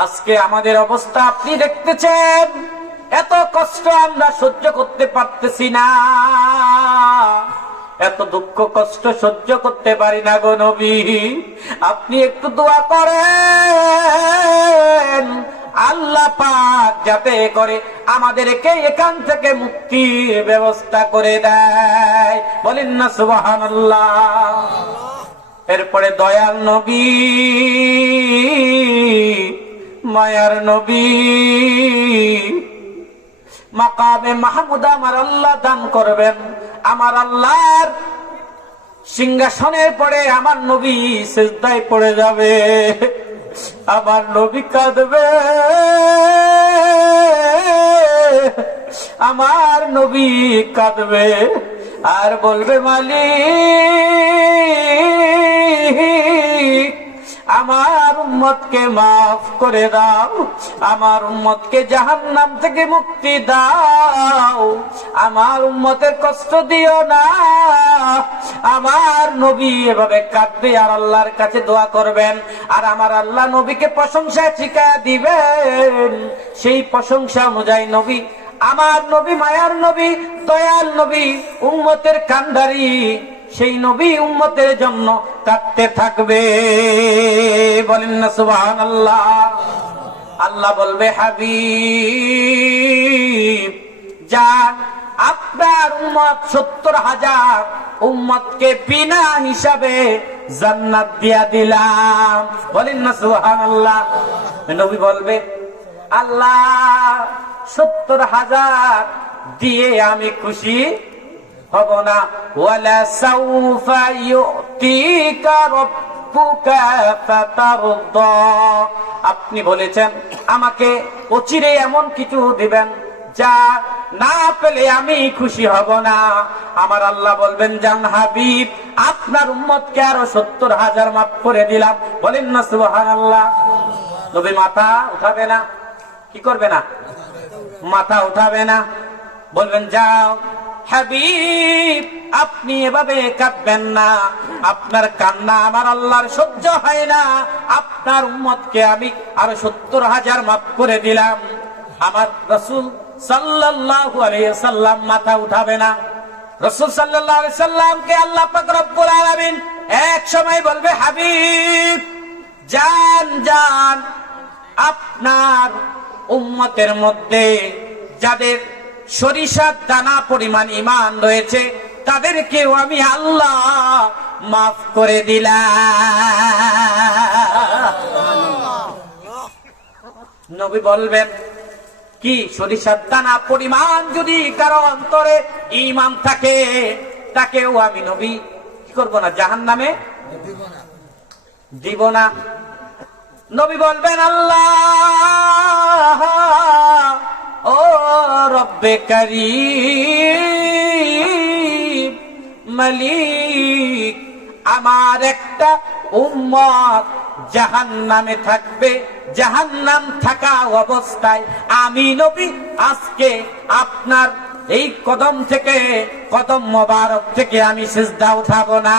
আজকে আমাদের অবস্থা আপনি দেখতেছেন, এত কষ্ট আমরা সহ্য করতে পারতেছি না, এত দুঃখ কষ্ট সহ্য করতে পারি না গো নবী, আপনি একটু দোয়া করেন, আল্লাহ পাক যাতে করে আমাদেরকে এখান থেকে মুক্তির ব্যবস্থা করে দেয়। বলেন না সুবহানাল্লাহ। এরপরে দয়াল নবী, মায়ার নবী, মাকামে মাহমুদ আমার আল্লাহ দান করবেন। আমার আল্লাহর সিংহাসনের পরে আমার নবী সিজদায় পড়ে যাবে, আমার নবী কাঁদবে, আমার নবী কাঁদবে আর বলবে মালিক আমার উম্মতকে মাফ করে দাও, আমার উম্মতকে জাহান্নাম থেকে মুক্তি দাও, আমার উম্মতের কষ্ট দিও না। আমার নবী এভাবে কাঁদবে আর আল্লাহর কাছে দোয়া করবেন, আর আমার আল্লাহ নবীকে প্রশংসা শিখায়া দিবেন। সেই প্রশংসা অনুযায়ী নবী, আমার নবী মায়ার নবী, দয়াল নবী, উম্মতের কান্ডারি, সেই নবী উম্মতের জন্য কাঁদতে থাকবে। বলেন না সুবহানাল্লাহ। আল্লাহ বলবে হাবিব যান, আপনার উম্মত 70,000 উম্মতকে বিনা হিসাবে জান্নাত দিয়া দিলাম। বলেন না সুবহানাল্লাহ। নবী বলবে আল্লাহ 70,000 দিয়ে আমি খুশি হব না। ওয়ালা সাউফা ইউতিকা রাব্বুকা ফাতারদা, আপনি বলেছেন আমাকে অচিরে এমন কিছু দিবেন যা না পেলে আমি খুশি হব না। আমার আল্লাহ বলবেন জান হাবিব আপনার উম্মতকে আরো 70,000 মাফ করে দিলাম। বলেন না সুবহানাল্লাহ। নবী মাথা উঠাবে না, কি করবে না? মাথা উঠাবে না, বলবেন যাও হাবিব আপনি এভাবে কাঁদবেন না, আপনার কান্না আমার আল্লাহর সহ্য হয় না, আপনার উম্মতকে আমি আরো 70,000 মাফ করে দিলাম। আমার রাসূল সাল্লাল্লাহু আলাইহি ওয়াসাল্লাম মাথা উঠাবে না। রাসূল সাল্লাল্লাহু আলাইহি ওয়াসাল্লামকে আল্লাহ পাক রব্বুল আলামিন এক সময় বলবে হাবিব জান জান, আপনার উম্মতের মধ্যে যাদের সরিষার দানা পরিমাণ ঈমান রয়েছে তাদেরকেও আমি আল্লাহ মাফ করে দিলাম। নবী বলবেন কি, সরিষার দানা পরিমাণ যদি কারো অন্তরে ঈমান থাকে তাকেও আমি নবী কি করব না, জাহান্নামে দিব না। নবী বলবেন আল্লাহ ও রব্বে কারীম মালিক, আমার একটা উম্মত জাহান্নামে থাকবে, জাহান্নাম থাকা অবস্থায় আমি নবী আজকে আপনার এই কদম থেকে, কদম মোবারক থেকে আমি সিজদা উঠাবো না।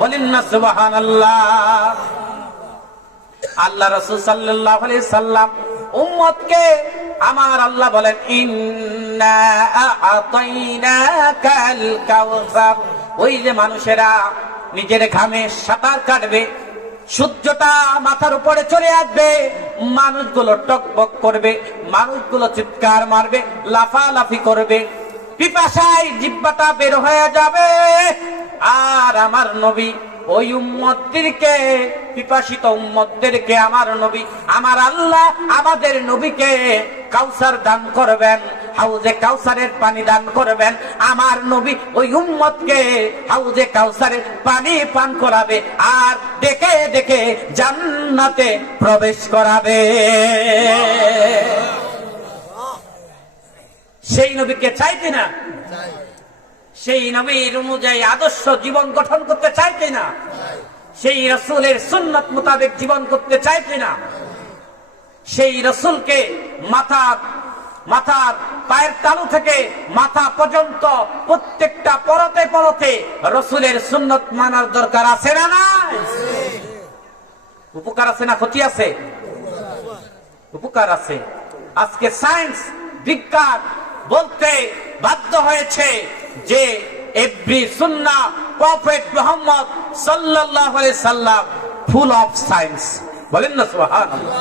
বলেন না সুবহানাল্লাহ। আল্লাহ রাসূল সাল্লাল্লাহু আলাইহি সাল্লাম উম্মতকে আমার আল্লাহ বলেন ইন্না আ'তাইনাকাল কাউসার, ওই যে মানুষেরা নিজের ঘামে সাঁতার কাটবে, সূর্যটা মাথার উপরে চলে আসবে, মানুষগুলো টকবক করবে, মানুষগুলো চিৎকার মারবে, লাফালাফি করবে, পিপাসায় জিহ্বাটা বের হয়ে যাবে, আর আমার নবী ওই উম্মতদেরকে, পিপাসিত উম্মতদেরকে আমার নবী, আমার আল্লাহ আমাদের নবীকে কাউসার দান করবেন, হাউজে কাউসারের পানি দান করবেন। আমার নবী ওই উম্মতকে হাউজে কাউসারের পানি পান করাবে আর ডেকে ডেকে জান্নাতে প্রবেশ করাবে। সেই নবীকে চাই কিনা? সেই নবীর অনুযায়ী আদর্শ জীবন গঠন করতে চাই কিনা? সেই রাসূলের সুন্নাত মোতাবেক জীবন করতে চাই কিনা? সেই রাসূলকে মাথার পায়ের তালু থেকে মাথা পর্যন্ত প্রত্যেকটা পরতে পরতে রাসূলের সুন্নাত মানার দরকার আছে না নাই? উপকার আছে না ক্ষতি আছে? উপকার আছে। আজকে সায়েন্স বিজ্ঞান বলতে বাধ্য হয়েছে যে এভরি সুন্নাহ প্রফেট মুহাম্মদ সাল্লাল্লাহু আলাইহি সাল্লাম ফুল অফ সায়েন্স। বলেন না সুবহানাল্লাহ।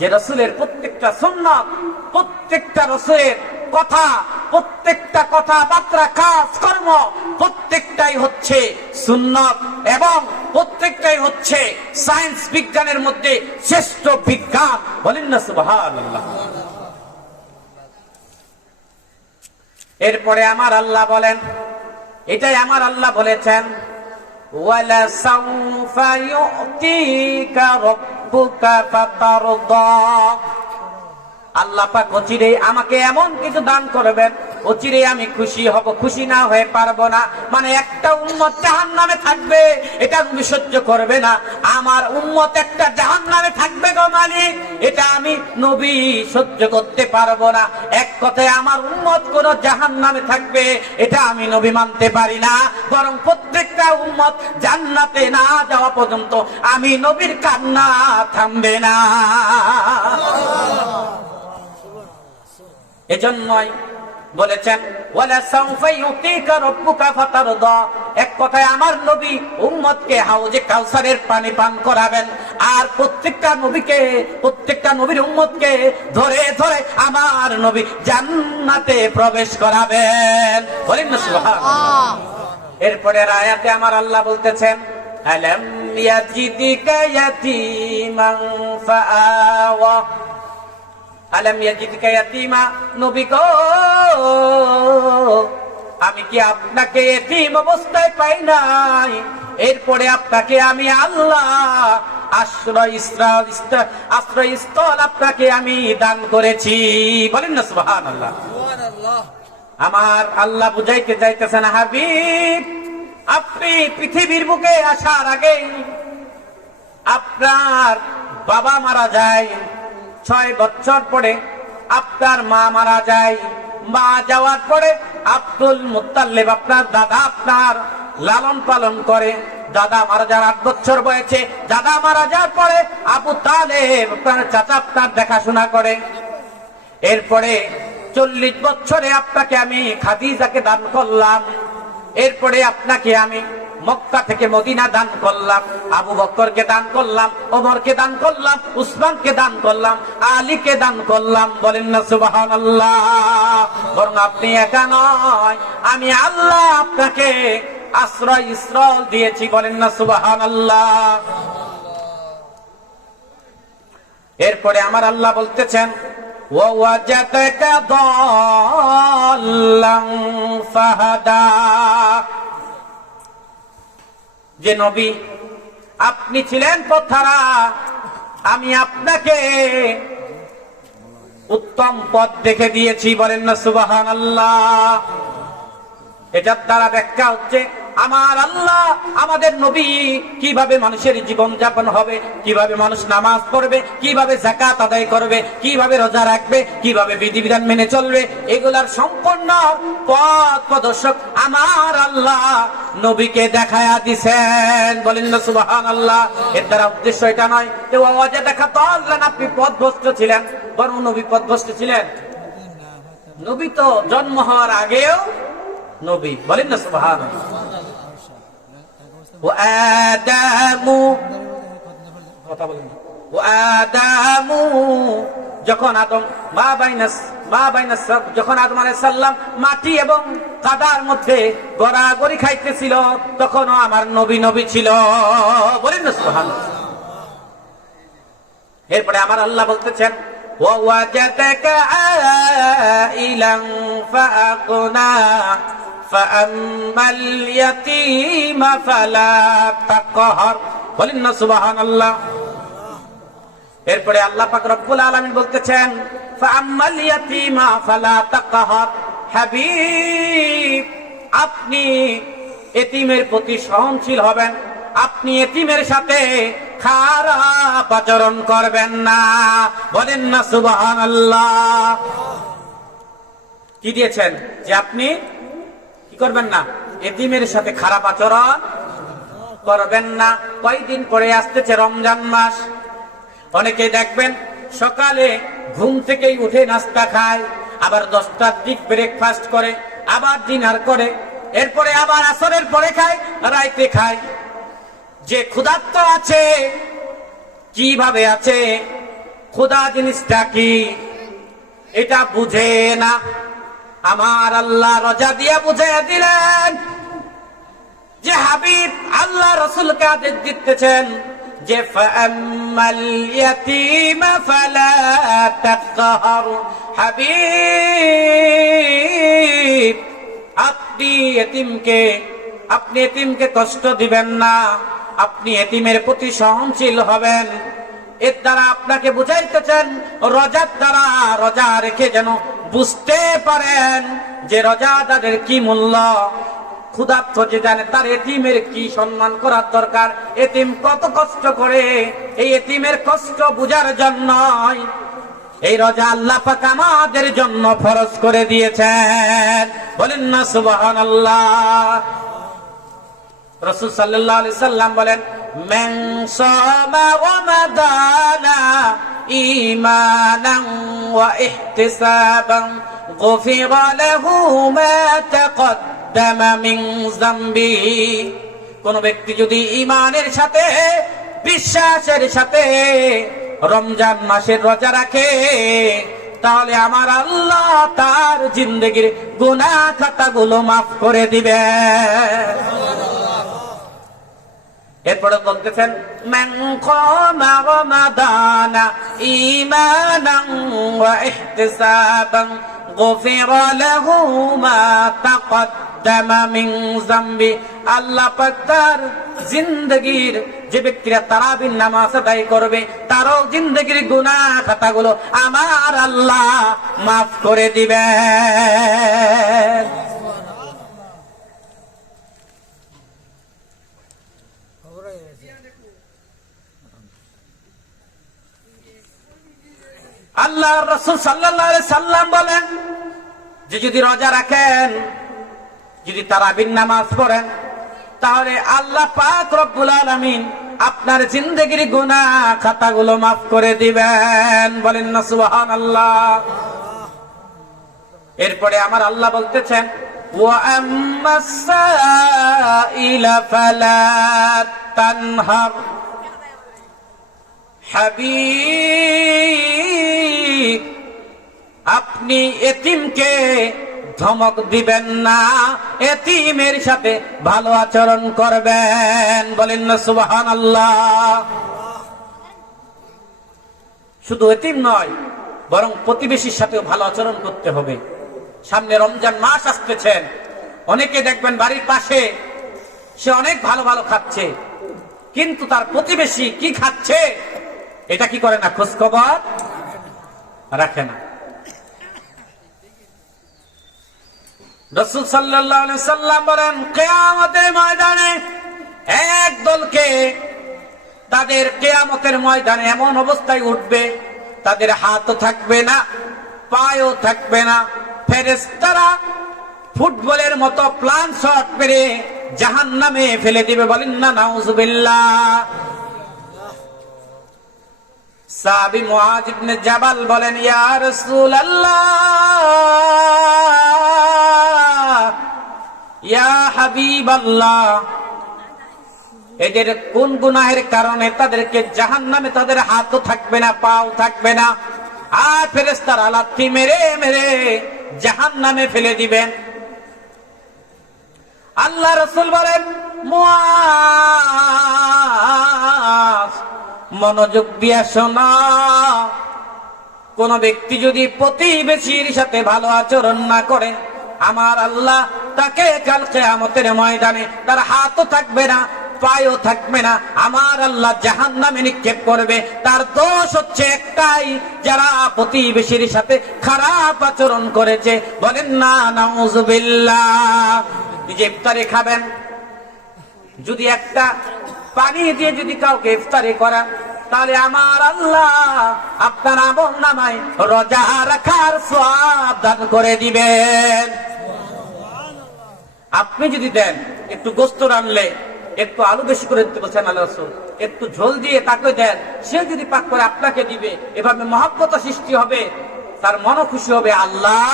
যে রাসূলের প্রত্যেকটা সুন্নাত, প্রত্যেকটা রাসূলের কথা, প্রত্যেকটা কথাবার্তা, কাজ কর্ম প্রত্যেকটাই হচ্ছে সুন্নাত এবং প্রত্যেকটাই হচ্ছে সায়েন্স বিজ্ঞানের মধ্যে শ্রেষ্ঠ বিজ্ঞান। বলেন না সুবহানাল্লাহ। এরপরে আমার আল্লাহ বলেন, এটাই আমার আল্লাহ বলেছেন ওয়ালা সাউফা ইউতিকা রাব্বুকা ফাতারদা, আল্লাহ পাক অচিরেই আমাকে এমন কিছু দান করবেন, অচিরেই আমি খুশি হব, খুশি না হয়ে পারবো না। মানে একটা উম্মত জাহান্নামে থাকবে, এটা নবী সহ্য করবে না। আমার উম্মত একটা জাহান্নামে থাকবে গো মালিক, এটা আমি নবী সহ্য করতে পারবো না। এক কথায় আমার উম্মত কোন জাহান্নামে থাকবে, এটা আমি নবী মানতে পারি না। বরং প্রত্যেকটা উম্মত জান্নাতে না যাওয়া পর্যন্ত আমি নবীর কান্না থামবে না। এজন্যই বলেছেন ওয়ালা সাউফা ইউতিকা রাব্বুকা ফাতারদা, এক কথায় আমার নবী উম্মতকে হাউজে কাউসারের পানি পান করাবেন, আর প্রত্যেকটা নবীর উম্মতকে ধরে ধরে আমার নবী জান্নাতে প্রবেশ করাবেন। বলেন না সুবহানাল্লাহ। এরপরে আয়াতে আমার আল্লাহ বলতেছেন আলাম ইয়াজিদিকা ইয়াতীমান ফাআওয়া, আলাম ইয়াজিদকা ইয়াতীমা, নবী গো আমি কি আপনাকে এতিম অবস্থায় পাই নাই? এরপরে আপনাকে আমি আল্লাহ আশ্রয়স্থল আপনাকে আমি দান করেছি। বলেন না সুবহানাল্লাহ। আমার আল্লাহ বুঝাইতে চাইতেছেন হাবিব, আপনি পৃথিবীর বুকে আসার আগে আপনার বাবা মারা যায়, 6 বছর পরে আপনার মা মারা যায়। মা যাওয়ার পরে আব্দুল মুত্তালিব আপনার দাদা আপনার লালন পালন করে। দাদা মারা যাওয়ার 8 বছর বয়সে, দাদা মারা যাওয়ার পরে আবু তালেব আপনার চাচা আপনার দেখাশোনা করে। এরপরে 40 বছরে আপনাকে আমি খাদিজাকে দান করলাম। এরপরে আপনাকে আমি মক্কা থেকে মদিনা দান করলাম, আবু বকরকে দান করলাম, ওমরকে দান করলাম, উসমানকে দান করলাম, আলীকে দান করলাম। বলেন না সুবহানাল্লাহ। বরং আপনি একা নয়, আমি আল্লাহ আপনাকে আশ্রয়স্থল দিয়েছি। বলেন না সুবহানাল্লাহ। এরপরে আমার আল্লাহ বলতেছেন ওয়াজাদাকা দাল্লান ফাহাদা, যে নবী আপনি ছিলেন পথহারা, আমি আপনাকে উত্তম পথ দেখে দিয়েছি। বলেন না সুবহানাল্লাহ। এটার দ্বারা ব্যাখ্যা হচ্ছে আমার আল্লাহ আমাদের নবী কিভাবে মানুষের জীবন যাপন হবে, কিভাবে মানুষ নামাজ পড়বে, কিভাবে যাকাত আদায় করবে, কিভাবে রোজা রাখবে, কিভাবে বিধিবিধান মেনে চলবে, এগুলার সম্পূর্ণ পথ প্রদর্শক আমার আল্লাহ নবীকে দেখায়া দিছেন। বলেন না সুবহানাল্লাহ। এর দ্বারা উদ্দেশ্য এটা নয় যে ওয়াজে দেখা তো আল্লাহ আপনি পথভ্রষ্ট ছিলেন, বরং নবী পথভ্রষ্ট ছিলেন। নবী তো জন্ম হওয়ার আগেও নবী। বলেন না সুবহানাল্লাহ। যখন আদম যখন আদম আলাইহিস সালাম মাটি এবং কাদার মধ্যে গড়াগড়ি খাইতেছিল, তখনও আমার নবী ছিল। বলেন না সুবহানাল্লাহ। এরপরে আমার আল্লাহ বলতেছেন ওয়াজাদাকা আইলান ফাআগনা ফাআম্মাল ইয়াতীমা ফালা তাকহার। বলেন না সুবহানাল্লাহ। এরপরে আল্লাহ পাক রব্বুল আলামিন বলতেছেন ফাআম্মাল ইয়াতীমা ফালা তাকহার, হাবিব আপনি এতিমের প্রতি সহনশীল হবেন, আপনি এতিমের সাথে খারাপ আচরণ করবেন না। বলেন না সুবহানাল্লাহ। কি দিয়েছেন যে আপনি কি করবেন না? এতিমের সাথে খারাপ আচরণ করবেন না। কয়েকদিন পরে আসতেছে রমজান মাস। অনেকে দেখবেন সকালে ঘুম থেকেই উঠে নাস্তা খায়, আবার 10টার দিক ব্রেকফাস্ট করে, আবার ডিনার করে, এরপরে আবার আসরের পরে খায়, রাইতে খায়। যে ক্ষুধার্ত আছে কিভাবে আছে, ক্ষুধা জিনিসটা কি এটা বুঝে না। আমার আল্লাহ রজা দিয়া বুঝাইয়া দিলেন যে হাবিব আল্লাহ রাসূলকে আদেশ দিতেছেন যে ফাআম্মাল ইয়াতীমা ফালা তাকহার, হাবিব আপনি এতিমকে কষ্ট দিবেন না, আপনি এতিমের প্রতি সহনশীল হবেন। এর দ্বারা আপনাকে বুঝাইতেছেন রোজার দ্বারা, রোজা রেখে যেন বুঝতে পারেন যে রোজাদারের কি মূল্য। ক্ষুধার্ত যে জানে তার এতিমের কি সম্মান করার দরকার, এতিম কত কষ্ট করে, এই এতিমের কষ্ট বুঝার জন্য এই রোজা আল্লাহ পাক আমাদের জন্য ফরজ করে দিয়েছেন। বলেন না সুবহানাল্লাহ। রাসূল সাল্লাল্লাহু আলাইহি সাল্লাম বলেন, মান সামা রমাদানা ঈমানান ওয়া ইহতিসাবান গুফিরা লাহু মা তাকদ্দামা মিন যামবিহি। কোন ব্যক্তি যদি ঈমানের সাথে, বিশ্বাসের সাথে রমজান মাসের রোজা রাখে, তাহলে আমার আল্লাহ তার জিন্দেগির গুনাহ খাতাগুলো মাফ করে দিবে। এরপরে বলতেছেন, মান কামা রমাদানা ঈমানান ওয়া ইহতিসাবান গুফিরা লাহু মা তাকদ্দামা মিন যামবি। আল্লাহ পাক তার জিন্দেগির, যে ব্যক্তিরা তারাবির নামাজ আদায় করবে, তারও জিন্দেগির গুনাহ খাতাগুলো আমার আল্লাহ মাফ করে দিবেন। আল্লাহ রাসূল সাল্লাল্লাহু আলাইহি সাল্লাম বলেন যে যদি রোজা রাখেন, যদি তারাবির নামাজ পড়েন, তাহলে আল্লাহ পাক রব্বুল আলামিন আপনার জিন্দেগির গুনাহ খাতাগুলো মাফ করে দিবেন। বলেন না সুবহানাল্লাহ। এরপরে আমার আল্লাহ বলতেছেন, ওয়া আম্মাস সাইলা ফালা তানহার। হাবিব, আপনি এতিমকে ধমক দিবেন না, এতিমের সাথে ভালো আচরণ করবেন। বলেন না সুবহানাল্লাহ। শুধু এতিম নয়, বরং প্রতিবেশীর সাথেও ভালো আচরণ করতে হবে। সামনে রমজান মাস আসতেছেন, অনেকে দেখবেন বাড়ির পাশে সে অনেক ভালো ভালো খাচ্ছে, কিন্তু তার প্রতিবেশী কি খাচ্ছে এটা কি করে না, খোঁজ খবর রাখে না। রাসূল সাল্লাল্লাহু আলাইহি সাল্লাম বলেন, কিয়ামতের ময়দানে এক দলকে তাদের কিয়ামতের ময়দানে এমন অবস্থায় উঠবে, তাদের হাতও থাকবে না, পায়ও থাকবে না। ফেরেশতারা ফুটবলের মতো প্লান শট মেরে জাহান্নামে ফেলে দিবে। বলেন না নাউজুবিল্লাহ। সাহাবী মুআয ইবনে জাবাল বলেন, ইয়া রাসূলুল্লাহ, ইয়া হাবিবাল্লাহ, এদের কোন গুনাহের কারণে তাদেরকে জাহান্নামে তাদের হাতও থাকবে না, পাও থাকবে না, আর ফেরেশতারা লাথি মেরে মেরে জাহান্নামে ফেলে দিবেন। আল্লাহ রাসূল বলেন, মুআয, মনোযোগ দিয়া শোনা, কোন ব্যক্তি যদি প্রতিবেশীর সাথে ভালো আচরণ না করে, আমার আল্লাহ তাকে কাল কিয়ামতের ময়দানে তার হাতও থাকবে না, পায়ও থাকবে না, আমার আল্লাহ জাহান্নামে নিক্ষেপ করবে। তার দোষ হচ্ছে একটাই, যারা প্রতিবেশীর সাথে খারাপ আচরণ করেছে। বলেন না নাউজুবিল্লাহ। নিজে ইফতারি খাবেন, যদি একটা পানি দিয়ে যদি কাউকে ইফতারি করেন, তাহলে আমার আল্লাহ আপনার আমল নামায় রোজা রাখার সওয়াব দান করে দিবেন। আপনি যদি দেন, একটু গোশত রানলে একটু আলু বেশি করে দিতে বলছেন আল্লাহ রাসূল, একটু ঝোল দিয়ে তাকে দেন, সে যদি পাক করে আপনাকে দিবে, এভাবে মহব্বত সৃষ্টি হবে, তার মনও খুশি হবে, আল্লাহ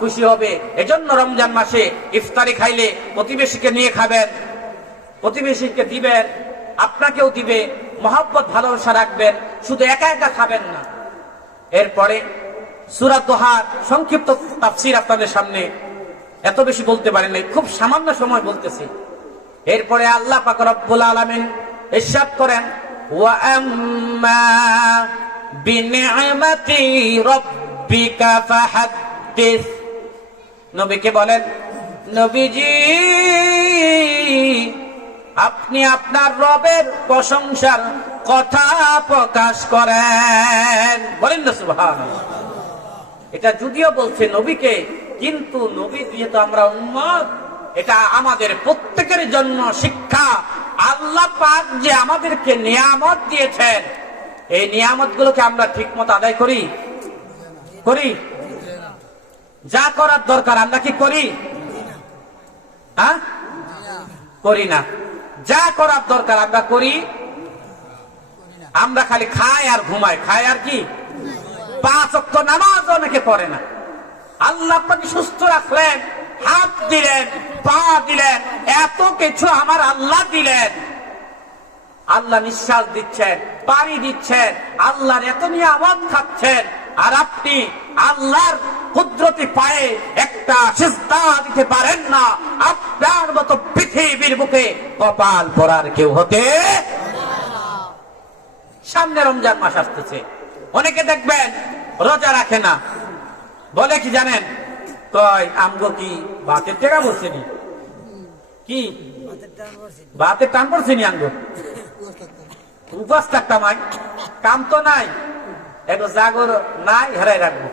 খুশি হবে। এজন্য রমজান মাসে ইফতারি খাইলে প্রতিবেশীকে নিয়ে খাবেন, প্রতিবেশীকে দিবেন, আপনাকেও দিবে, মহব্বত ভালোবাসা রাখবেন, শুধু একা একা খাবেন না। এরপরে সূরা দোহার সংক্ষিপ্ত তাফসীর আপনাদের সামনে, এত বেশি বলতে পারেন নাই, খুব সামান্য সময় বলতেছি। এরপরে আল্লাহ পাক রব্বুল আলামিন ইরশাদ করেন, ওয়া আম্মা বিনি'মাতি রাব্বিকা ফাহাদ্দিস। নবীকে বলেন, নবীজি আপনি আপনার রবের প্রশংসার কথা প্রকাশ করেন। বলেন না সুবহানাল্লাহ। এটা যদিও বলছে নবীকে, কিন্তু নবী যেহেতু আমরা উম্মত, এটা আমাদের প্রত্যেকের জন্য শিক্ষা। আল্লাহ পাক যে আমাদেরকে নিয়ামত দিয়েছেন, এই নিয়ামত গুলোকে আমরা ঠিক মতো আদায় করি? যা করার দরকার আমরা কি করি? হ্যাঁ, করি না। যা করার দরকার আমরা করি? আমরা খালি খাই আর ঘুমাই, খাই আর কি 5 ওয়াক্ত নামাজ অনেকে পড়ে না। আল্লাহ আপনাকে সুস্থ রাখলেন, হাত দিলেন, পা দিলেন, এত কিছু আমার আল্লাহ দিলেন। আল্লাহ নিঃশ্বাস দিচ্ছেন, পানি দিচ্ছেন, আল্লাহর এত নিয়ামত খাচ্ছেন, আর আপনি আল্লাহর কুদরতি পায়ে একটা সিজদা দিতে পারেন না। আপনার মতো পৃথিবীর বুকে কপাল পরার কেউ হতে। সামনে রমজান মাস আসতেছে, অনেকে দেখবেন রোজা রাখে না। বলে কি জানেন? কয় আমগো কি বাতের টেকা বলছেনি, কি বাতের টান পড়ছেনি, আমগো উপাস থাকতাম, কাম তো নাই, একটু জাগর নাই, হেরাই রাখবো।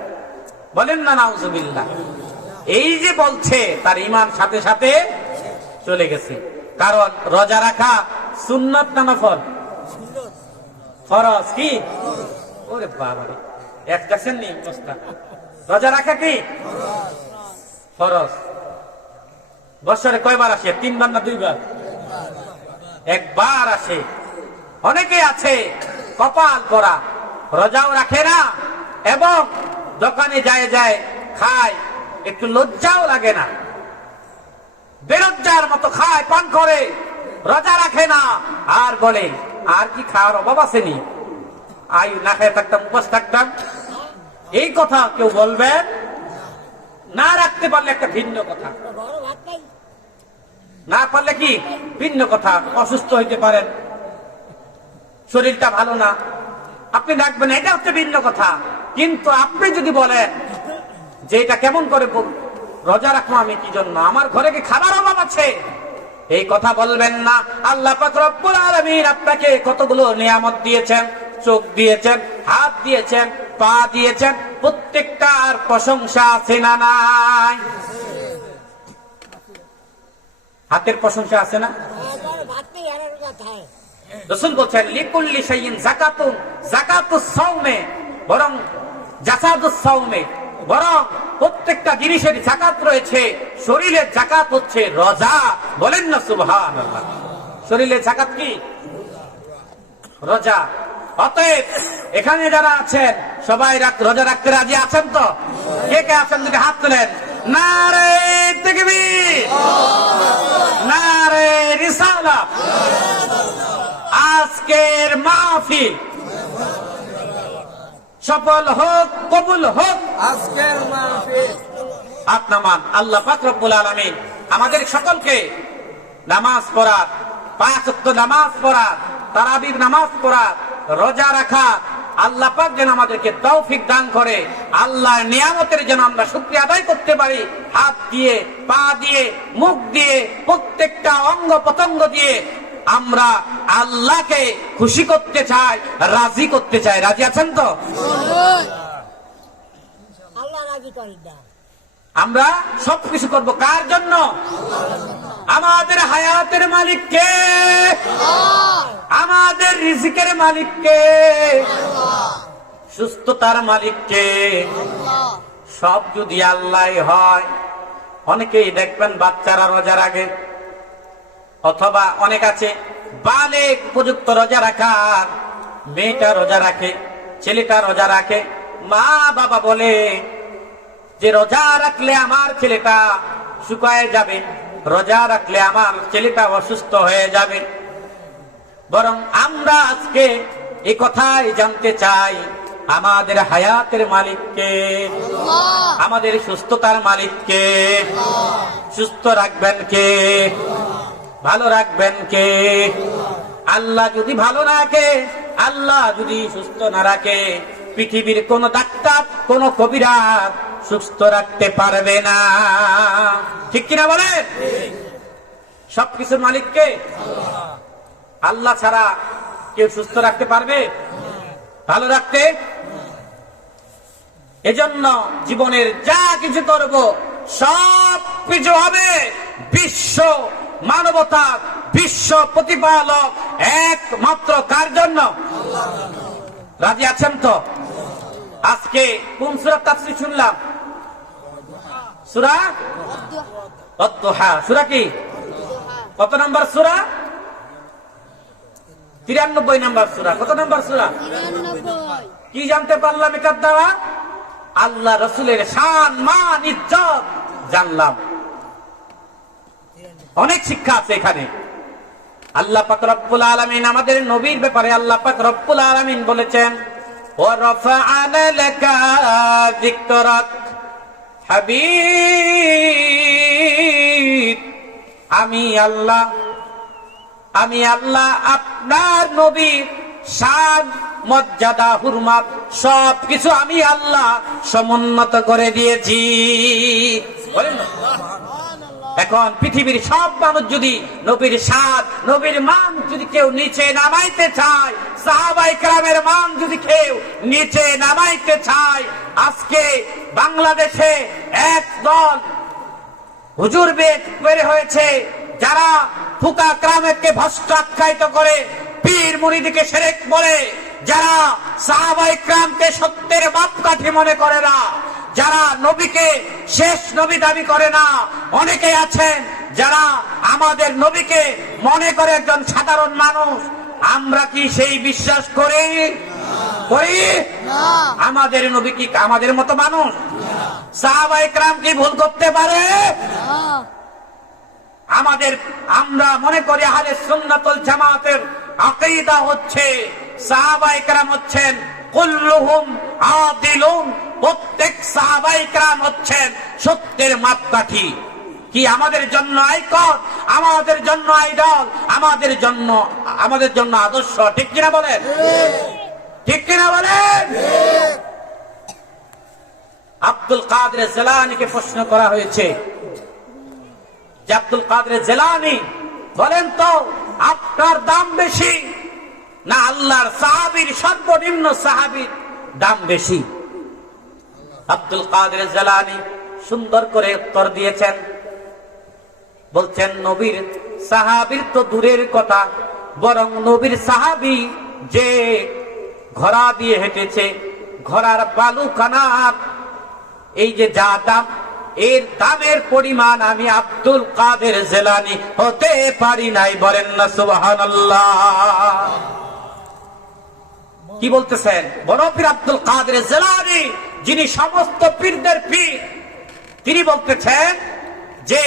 বলেন না নাউজুবিল্লাহ। এই যে বলছে, তার ঈমান সাথে সাথে চলে গেছে। কারণ রোজা রাখা সুন্নত না নফল? ফরজ। কি? ওরে বাবারে, এক দেখছেন নি অবস্থা। রোজা রাখা কি ফরজ। বছরে কয়বার আসে? 3 বার না 2 বার? 1 বার আসে। অনেকে আছে কপাল পরা, রোজাও রাখে না, এবং দোকানে যায় যায় খায়, একটু লজ্জাও লাগে না, বেলজ্জার মতো খায়, পান করে, রোজা রাখে না, আর বলে আর কি খাওয়ার অভাব আসেনি, আয়ু না খেয়ে থাকতাম, উপোস থাকতাম। এই কথা কেউ বলবেন না। রাখতে পারলে একটা ভিন্ন কথা, না পারলে কি ভিন্ন কথা। অসুস্থ হইতে পারেন, শরীরটা ভালো না, আপনি রাখবেন, এটা হচ্ছে ভিন্ন কথা। কিন্তু আপনি যদি বলেন যে এটা কেমন করে রোজা রাখবো আমি কি জন্য, আমার ঘরে কি খাবার অভাব আছে, এই কথা বলবেন না। আল্লাহ পাক রব্বুল আলামিন আপনাকে কতগুলো নিয়ামত দিয়েছেন, চোখ দিয়েছেন, হাত দিয়েছেন, পা দিয়েছেন, প্রত্যেকটার প্রশংসা আছে না নাই? হাতের প্রশংসা আছে না? রাসূল বলেন লিকুল্লি শাইইন যাকাতুন, যাকাতুস সাওমে, বরং জাসাদুস সাওমে, বরং প্রত্যেকটা জিনিসের যাকাত রয়েছে। শরীরের যাকাত হচ্ছে রোজা। বলেন না সুবহানাল্লাহ। শরীরের যাকাত কি? রোজা। অতএব এখানে যারা আছেন সবাই রোজা রাখতে রাজি আছেন তো? কে কে আছেন যদি হাত তোলেন। নারে তাকবীর, নারে রিসালাত। আজকের মাহফিল সফল হোক, কবুল হোক। আজকের মাহফিল আপনামান আল্লাহ পাক রব্বুল আলামিন আমাদের সকলকে নামাজ পড়ার, 5 ওয়াক্ত নামাজ পড়ার, তারাবির নামাজ পড়ার, রোজা রাখা, আল্লাহ পাক যেন আমাদেরকে তৌফিক দান করে। আল্লাহর নিয়ামতের যেন আমরা শুকরিয়া আদায় করতে পারি। হাত দিয়ে, পা দিয়ে, মুখ দিয়ে, প্রত্যেকটা অঙ্গ প্রত্যঙ্গ দিয়ে আমরা আল্লাহকে খুশি করতে চাই, রাজি করতে চাই। রাজি আছেন তো? আল্লাহ রাজি করেন না। আমরা সবকিছু করব কার জন্য? আমাদের হায়াতের মালিক কে? আমাদের রিজিকের মালিক কে? সুস্থতার মালিক কে? সব যদি আল্লাহ হয়। অনেকেই দেখবেন বাচ্চারা রোজা রাখে, অথবা অনেক আছে বালেগ উপযুক্ত রোজা রাখার, মেয়েটা রোজা রাখে, ছেলেটা রোজা রাখে। মা বাবা বলে যে রোজা রাখলে আমার ছেলেটা শুকায় যাবে, রোজা রাখলে আমার ছেলেটা অসুস্থ হয়ে যাবে। বরং আমরা আজকে এই কথাই জানতে চাই, আমাদের হায়াতের মালিককে, আমাদের সুস্থতার মালিককে। সুস্থ রাখবেন কে? ভালো রাখবেন কে? আল্লাহ যদি ভালো রাখে, আল্লাহ যদি সুস্থ না রাখে, পৃথিবীর কোন ডাক্তার, কোন কবিরাজ সুস্থ রাখতে পারবে না। ঠিক কিনা বলেন? সবকিছুর মালিককে আল্লাহ ছাড়া কেউ সুস্থ রাখতে পারবে? ভালো রাখতে? এজন্য জীবনের যা কিছু করব সব কিছু হবে বিশ্ব মানবতার, বিশ্ব প্রতিপালক একমাত্র কার জন্য? রাজি আছেন তো? আজকে কোন সূরা তাফসীর শুনলাম? সূরা আদ-দুহা। সূরা কি? কত নম্বর সূরা? 93 নম্বর সূরা। কত নম্বর সূরা? 93। কি জানতে পারলাম এটার দ্বারা? আল্লাহ রাসূলের শান, মান, ইজ্জত জানলাম। অনেক শিক্ষা আছে এখানে। আল্লাহ পাক রব্বুল আলামিন আমাদের নবীর ব্যাপারে আল্লাহ পাক রব্বুল আলামিন বলেছেন, ওয়া রাফা'না লাকা যিকরাক হাবিব। আমি আল্লাহ আপনার নবীর শান, মর্যাদা, হুরমত সবকিছু আমি আল্লাহ সমুন্নত করে দিয়েছি। বলেন না? এখন পৃথিবীর সব মানুষ যদি নবীর শান, নবীর মান যদি কেউ নিচে নামাইতে চায়, সাহাবায়ে কেরামের মান যদি কেউ নিচে নামাইতে চায়, আজকে বাংলাদেশে এক দল হুজুর বের হয়েছে যারা ফুকা কেরামকে ভ্রষ্ট আখ্যায়িত করে, পীর মুরিদকে শিরক বলে, যারা সাহাবায়ে কেরামকে সত্যের মাপকাঠি মনে করে না, যারা নবীকে শেষ নবী দাবি করে না। অনেকে আছেন যারা আমাদের নবীকে মনে করে একজন সাধারণ মানুষ। আমরা কি সেই বিশ্বাস করি? আমাদের নবী কি আমাদের মতো মানুষ? সাহাবায়ে কেরাম কি ভুল করতে পারে? আমরা মনে করি আহলে সুন্নাত ওয়াল জামাতের আকীদা হচ্ছে সাহাবায়ে কেরাম হচ্ছেন কুল্লুহুম আদিলুন, প্রত্যেক সাহাবায়ে কেরাম হচ্ছেন সত্যের মাপকাঠি। কি আমাদের জন্য আইকন, আমাদের জন্য আইডল, আমাদের জন্য আদর্শ। ঠিক কিনা বলেন? ঠিক কিনা বলেন? আব্দুল কাদের জিলানীকে প্রশ্ন করা হয়েছে যে আব্দুল কাদের জিলানী বলেন তো আপনার দাম বেশি না আল্লাহর সাহাবীর, সর্বনিম্ন সাহাবীর দাম বেশি? আব্দুল কাদের জিলানী সুন্দর করে উত্তর দিয়েছেন, বলছেন নবীর সাহাবীর তো দূরের কথা, বরং নবীর সাহাবী যে ঘোড়া দিয়ে হেঁটেছে, ঘোড়ার বালুকানার এই যে যা দাম, এর দামের পরিমাণ আমি আব্দুল কাদের জিলানী হতে পারি নাই। বলেন না সুবহানাল্লাহ? কি বলতেছেন? বড় পীর আব্দুল কাদের জিলানী, যিনি সমস্ত পীরদের পীর, তিনি বলতেছেন যে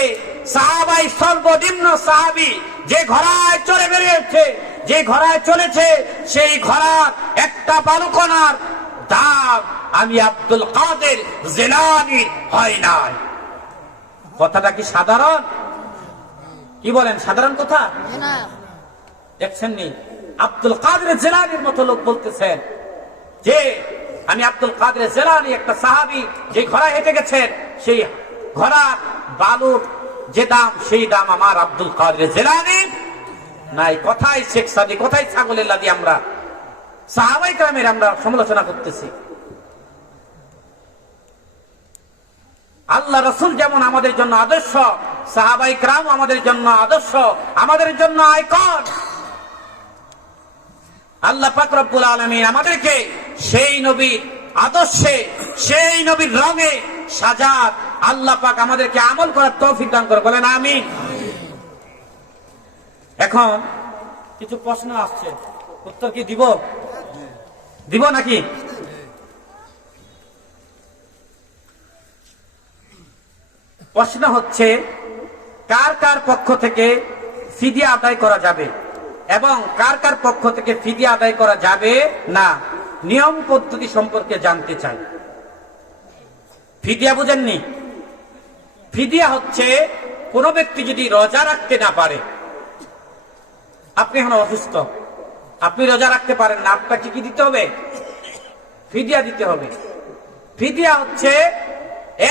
সাহাবাই সর্বনিম্ন সাহাবী যে ঘোড়ায় চড়ে বেরিয়েছে, যে ঘোড়ায় চলেছে, সেই ঘোড়ার একটা বালুকণার দাম আমি আব্দুল কাদের জিলানীর হয় নাই। কথাটা কি সাধারণ? কি বলেন, সাধারণ কথা? দেখছেন নি? আব্দুল কাদের জিলানীর মতো লোক বলতেছেন যে আমি আব্দুল কাদের জিলানী একটা সাহাবী, যে ঘোড়ায় হেঁটে গেছেন, সেই ঘোড়ার বালুর যে দাম, সেই দাম আমার আব্দুল কাদের জিলানী নাই। কোথায় শেখ সাদি, কোথায় ছাগলের লাদি? আমরা সাহাবায়ে কেরামের আমরা সমালোচনা করতেছি। আল্লাহ রাসূল যেমন আমাদের জন্য আদর্শ, সাহাবায়ে কেরাম আমাদের জন্য আদর্শ, আমাদের জন্য আইকন। আল্লাহ পাক রব্বুল আলামিন আমাদেরকে সেই নবীর আদর্শে, সেই নবীর রঙে সাজাত আল্লাহ পাক আমাদেরকে আমল করার তৌফিক দান করে। বলেন আমিন। এখন কিছু প্রশ্ন আসছে, উত্তর কি দিব নাকি? প্রশ্ন হচ্ছে কার কার পক্ষ থেকে ফিদিয়া আদায় করা যাবে এবং কার কার পক্ষ থেকে ফিদিয়া আদায় করা যাবে না, নিয়ম পদ্ধতি সম্পর্কে জানতে চাই। ফিদিয়া বুঝেননি? ফিদিয়া হচ্ছে কোন ব্যক্তি যদি রোজা রাখতে না পারে, আপনি এখন অসুস্থ, আপনি রোজা রাখতে পারেন না, আপনাকে কি দিতে হবে? ফিদিয়া দিতে হবে। ফিদিয়া হচ্ছে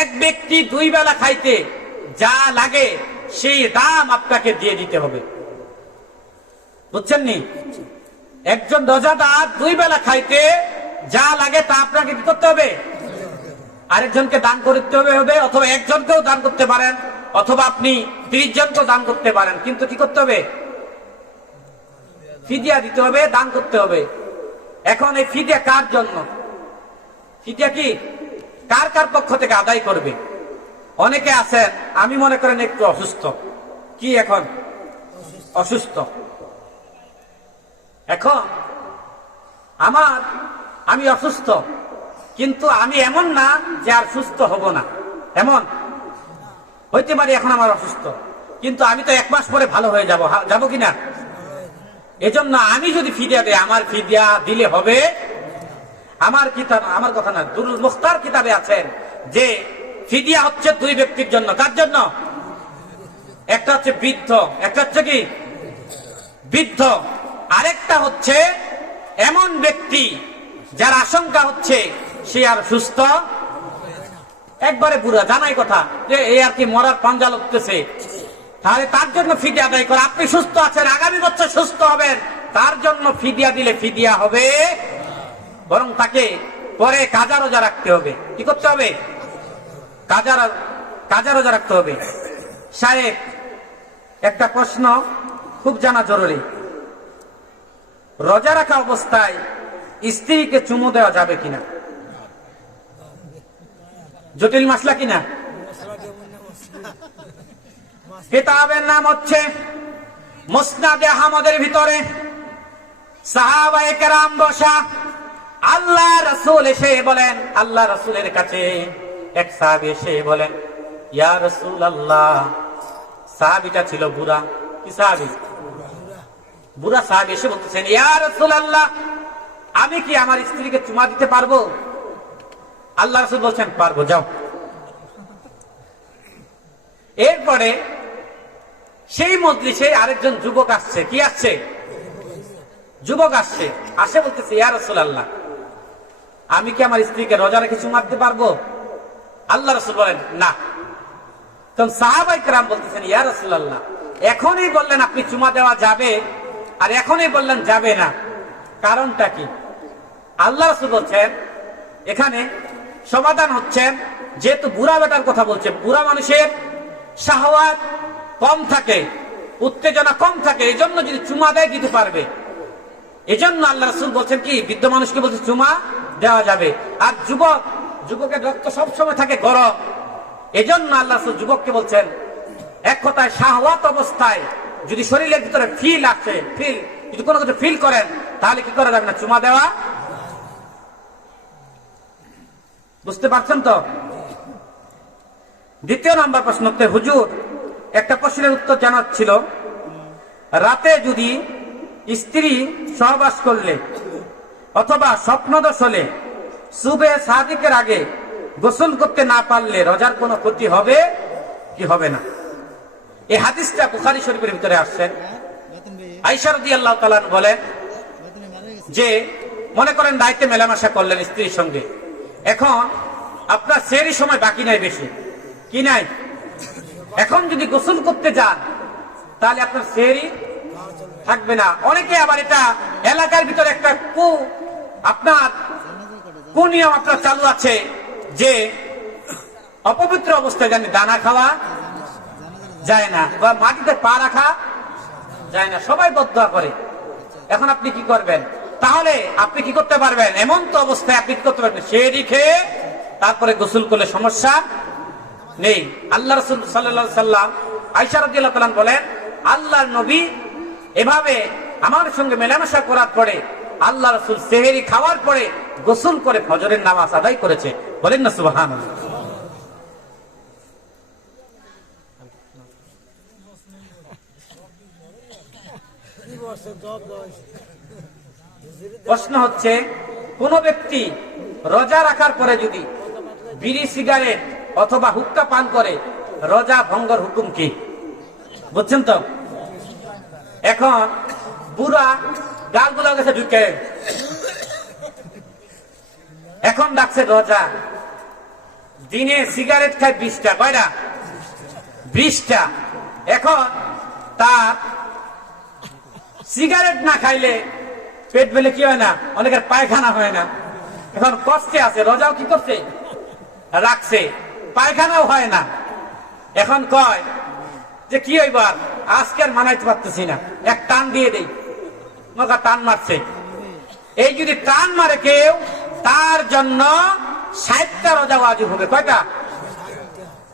এক ব্যক্তি 2 বেলা খাইতে যা লাগে সেই দাম আপনাকে দিয়ে দিতে হবে। বুঝছেন নি? একজন রোজাদার 2 বেলা খাইতে যা লাগে তা আপনাকে কি করতে হবে? আরেকজনকে দান করতে হবে, অথবা একজনকেও দান করতে পারেন, অথবা আপনি 30 জনকেও দান করতে পারেন, কিন্তু কি করতে হবে? ফিদিয়া দিতে হবে, দান করতে হবে। এখন এই ফিদিয়া কার জন্য? ফিদিয়া কি কার কার পক্ষ থেকে আদায় করবে? অনেকে আছেন, আমি মনে করেন একটু অসুস্থ। কি এখন? অসুস্থ। এখন আমি অসুস্থ, কিন্তু আমি এমন না যে আর সুস্থ হব না, এমন হইতে পারি। এখন আমার অসুস্থ, কিন্তু আমি তো 1 মাস পরে ভালো হয়ে যাব কিনা? এজন্য আমি যদি ফিদিয়া দেই, আমার ফিদিয়া দিলে হবে। আমার কথা না, দুরুল মুখতার কিতাবে আছেন যে ফিদিয়া হচ্ছে 2 ব্যক্তির জন্য। কার জন্য? একটা হচ্ছে বৃদ্ধ, একটা হচ্ছে কি বৃদ্ধ, আরেকটা হচ্ছে এমন ব্যক্তি যার আশঙ্কা হচ্ছে সে আর সুস্থ, একবারে বুড়া, জানাই কথা যে এই আর কি মরার পাঞ্জা লাগতেছে, তাহলে তার জন্য ফিদিয়া আদায় করে। আপনি সুস্থ আছেন, আগামী বছর সুস্থ হবেন, তার জন্য ফিদিয়া দিলে ফিদিয়া হবে, বরং তাকে পরে কাজা রোজা রাখতে হবে। কি করতে হবে? কাজা রোজা রাখতে হবে। সাহেব, একটা প্রশ্ন খুব জানা জরুরি। রোজা রাখা অবস্থায় স্ত্রীকে চুমু দেওয়া যাবে কিনা? জটিল মাসলা কিনা? কিতাবের নাম হচ্ছে মুসনাদে আহমদের ভিতরে সাহাবায়ে কেরাম বসা, আল্লাহ রাসূল এসে বলেন, আল্লাহ রাসূলের কাছে এক সাহাবী এসে বলেন, ইয়া রাসূলুল্লাহ। সাহাবীটা ছিল বুড়া। কি সাহাবী? বুড়া সাহাবী এসে বলতেছেন, ইয়া রাসূলুল্লাহ, আমি কি আমার স্ত্রীকে চুমা দিতে পারবো? আল্লাহ রাসূল বলছেন, পারবো, যাও। এরপরে সেই মজলিসে আরেকজন যুবক আসছে। কি আসছে? যুবক আসছে, আসে বলতেছে, ইয়া রাসূলুল্লাহ, আমি কি আমার স্ত্রীকে রোজা রেখে চুমা দিতে পারবো? আল্লাহ রাসূল বলেন, না। তখন সাহাবায়ে কেরাম বলতেছেন, ইয়া রাসূলুল্লাহ, এখনই বললেন আপনি চুমা দেওয়া যাবে, আর এখনই বললেন যাবে না, কারণটা কি? আল্লাহ রাসূল বলছেন, এখানে সমাধান হচ্ছেন, যেহেতু বুড়া বেটার কথা বলছে, বুড়া মানুষের শাহওয়াত কম থাকে, উত্তেজনা কম থাকে, এই জন্য যদি চুমা দেয় দিতে পারবে। এজন্য আল্লাহ রাসূল বলছেন কি, বৃদ্ধ মানুষকে বলছে চুমা দেওয়া যাবে। আর যুবকের রক্ত সবসময় থাকে গরম, এজন্য আল্লাহ রাসূল যুবককে বলছেন, এক কথায় শাহওয়াত অবস্থায় যদি শরীরের ভিতরে ফিল আসে, যদি কোনো কিছু ফিল করেন, তাহলে কি করা যাবে না? চুমা দেওয়া। বুঝতে পারছেন তো? দ্বিতীয় নাম্বার প্রশ্ন হচ্ছে, হুজুর, একটা প্রশ্নের উত্তর জানার ছিল, রাতে যদি স্ত্রী সহবাস করলে অথবা স্বপ্নদোষ হলে সুবে সাদিকের আগে গোসল করতে না পারলে রোজার কোনো ক্ষতি হবে কি হবে না? এই হাদিসটা বুখারী শরীফের ভিতরে আসছেন। আয়েশা রাদিয়াল্লাহু তাআলা বলেন যে, মনে করেন রাইতে মেলামেশা করলেন স্ত্রীর সঙ্গে, এখন আপনার সেহরির সময় বাকি নাই বেশি, কি নাই? এখন যদি গোসল করতে যান, তাহলে আপনার সেহরি থাকবে না। অনেকে আবার এটা এলাকার ভিতরে একটা নিয়ম আপনার চালু আছে যে অপবিত্র অবস্থায় জানি দানা খাওয়া যায় না, বা মাটিতে পা রাখা যায় না, সবাই বদদোয়া করে। এখন আপনি কি করবেন? তাহলে আপনি কি করতে পারবেন? এমন তো অবস্থায় আপনি কি করতে পারবেন? সেহরি খেয়ে তারপরে গোসল করলে সমস্যা নেই। আল্লাহ রাসূল সাল্লাল্লাহু আলাইহি সাল্লাম, আয়েশা রাদিয়াল্লাহু তাআলা বলেন, আল্লাহর নবী এভাবে আমার সঙ্গে মেলামেশা করার পরে আল্লাহ রাসূল সেহরি খাওয়ার পরে গোসল করে ফজরের নামাজ আদায় করেছে। বলেন না সুবহানাল্লাহ। প্রশ্ন হচ্ছে, কোন ব্যক্তি রোজা রাখার পরে যদি বিড়ি, সিগারেট অথবা হুক্কা পান করে, রোজা ভঙ্গের হুকুম কি? বুঝছেন তো? এখন বুড়া গালগুলা গেছে ঢুকে, এখন ডাকছে রোজা, দিনে সিগারেট খায় 20টা, কয়টা? 20টা। এখন তার সিগারেট না খাইলে পেট বেলে কি হয় না, অনেকের পায়খানা হয় না, এখন কষ্টে আছে, রোজাও কি করছে, রাখছে, পায়খানাও হয় না। এখন কয় যে কি হইবার, আজকের মানাইতে পারতেছি না, এক টান দিয়ে দেই, নৌকা টান মারছে। এই যদি টান মারে কেউ, তার জন্য 60টা রোজা ওয়াজিব হবে। কয়টা?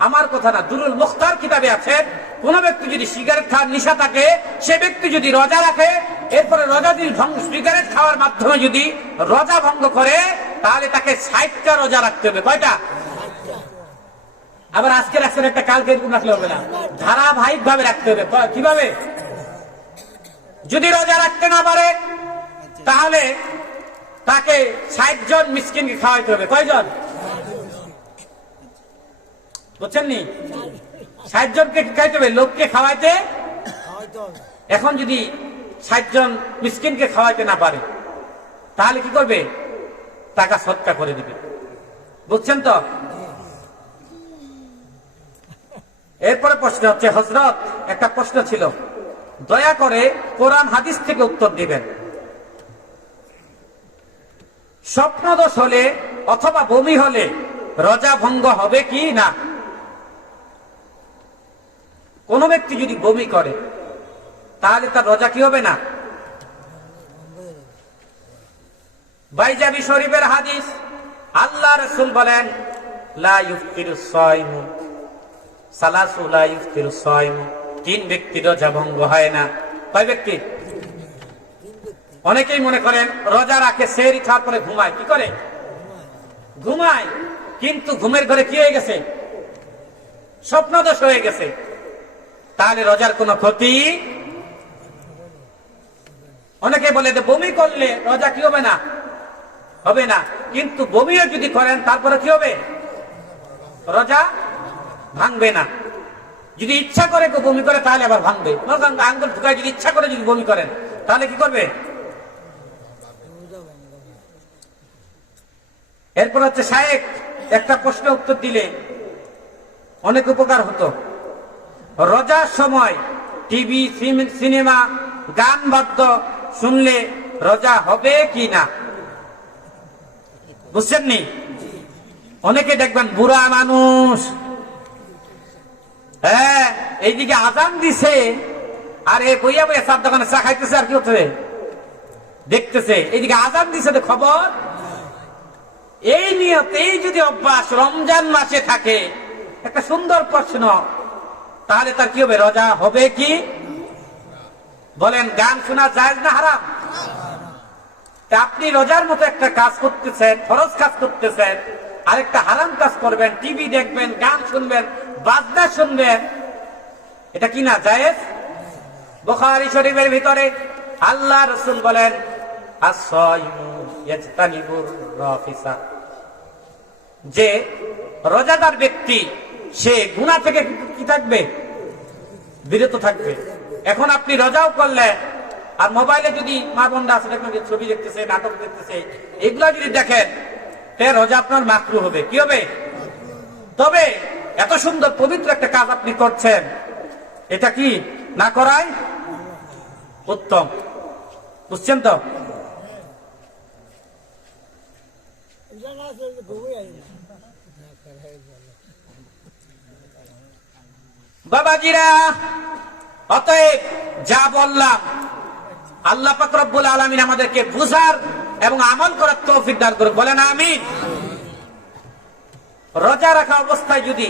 আমার কথা না, দুরুল মুখতার কিতাবে আছে, কোন ব্যক্তি যদি সিগারেট খাওয়ার নেশা থাকে, সে ব্যক্তি যদি রোজা রাখে, এরপরে রোজা যদি সিগারেট খাওয়ার মাধ্যমে যদি রোজা ভঙ্গ করে, তাহলে তাকে 60টা রোজা রাখতে হবে। কয়টা? আবার আজকে রাখছেন একটা, কালকে এরকম রাখলে হবে না, ধারাবাহিক ভাবে রাখতে হবে। কিভাবে? যদি রোজা রাখতে না পারে, তাহলে তাকে 60 জন মিসকিনকে খাওয়াইতে হবে। কয়জন? বুঝছেন নি? 60 জনকে খাইতে হবে, লোককে খাওয়াইতে। এখন যদি 60 জন মিসকিনকে খাওয়াইতে না পারে, তাহলে কি করবে? টাকা সৎকা করে দিবে। বুঝছেন তো? এরপরে প্রশ্ন হচ্ছে, হযরত একটা প্রশ্ন ছিল, দয়া করে কোরআন হাদিস থেকে উত্তর দিবেন। স্বপ্নদোষ হলে অথবা বমি হলে রোজা ভঙ্গ হবে কি না? কোন ব্যক্তি যদি বমি করে, তাহলে তার রোজা কি হবে না? বাইজাবি শরীফের হাদিস, আল্লাহ রাসূল বলেন, লা ইফতিরুস সাইমু সালাসু লা ইফতিরুস সাইমু, 3 ব্যক্তির রোজা ভঙ্গ হয় না। কয় ব্যক্তি? অনেকেই মনে করেন রোজা রাখে, সেহরি খাওয়ার পরে ঘুমায়। কি করে? ঘুমায়, কিন্তু ঘুমের ঘরে কি হয়ে গেছে? স্বপ্নদোষ হয়ে গেছে। তাহলে রোজার কোনো ক্ষতি? অনেকে বলে যে বমি করলে রোজা কি হবে না? হবে না। কিন্তু বমিও যদি করেন, তারপরে কি হবে? রোজা ভাঙবে না। যদি ইচ্ছা করে কেউ বমি করে, তাহলে আবার ভাঙবে। আঙ্গুল ঢুকায় যদি ইচ্ছা করে যদি বমি করেন, তাহলে কি করবে? এরপর হচ্ছে, শায়েখ একটা প্রশ্ন উত্তর দিলে অনেক উপকার হতো। রোজার সময় টিভি, সিনেমা, গান বাদ্য শুনলে রোজা হবে কি না? বুঝছেন নি? অনেকে দেখবেন বুড়া মানুষ, হ্যাঁ, এইদিকে আজান দিছে, আর এ বইয়া বইয়া চার দোকানে চা খাইতেছে, আর কি হচ্ছে দেখতেছে। এইদিকে আজান দিছে তো খবর। এই নিয়ত, এই যদি অভ্যাস রমজান মাসে থাকে, একটা সুন্দর প্রশ্ন, তাহলে তার কি হবে? রোজা হবে কি? বলেন, গান শোনা জায়েজ না হারাম? তা আপনি রোজার মতো একটা কাজ করতেছেন, ফরজ কাজ করতেছেন, আরেকটা হারাম কাজ করবেন, টিভি দেখবেন, গান শুনবেন, বাজনা শুনবেন, এটা কি না জায়েজ? বুখারী শরীফের ভিতরে আল্লাহ রাসূল বলেন, আস-সাইমু ইয়াজতানিবুর রাফিসা, যে রোজাদার ব্যক্তি সে গুনাহ থেকে কি থাকবে? বিরত থাকবে। এখন আপনি রোজাও করলেন, আর মোবাইলে যদি মা বোনরা আছে দেখবেন ছবি দেখতেছে, নাটক দেখতেছে, এগুলা যদি দেখেন, তে রোজা আপনার মাকরুহ হবে। কি হবে? তবে এত সুন্দর পবিত্র একটা কাজ আপনি করছেন, এটা কি না করাই উত্তম। বুঝছেন তো? বাবাজিরা, অতএব যা বললাম, আল্লাহ পাক রব্বুল আলামিন আমাদেরকে বুঝার এবং আমল করার তৌফিক দান করুন। বলেন আমিন। রোজা রাখা অবস্থায় যদি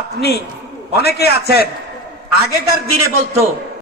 আপনি, অনেকে আছেন আগেকার দিনে বলতো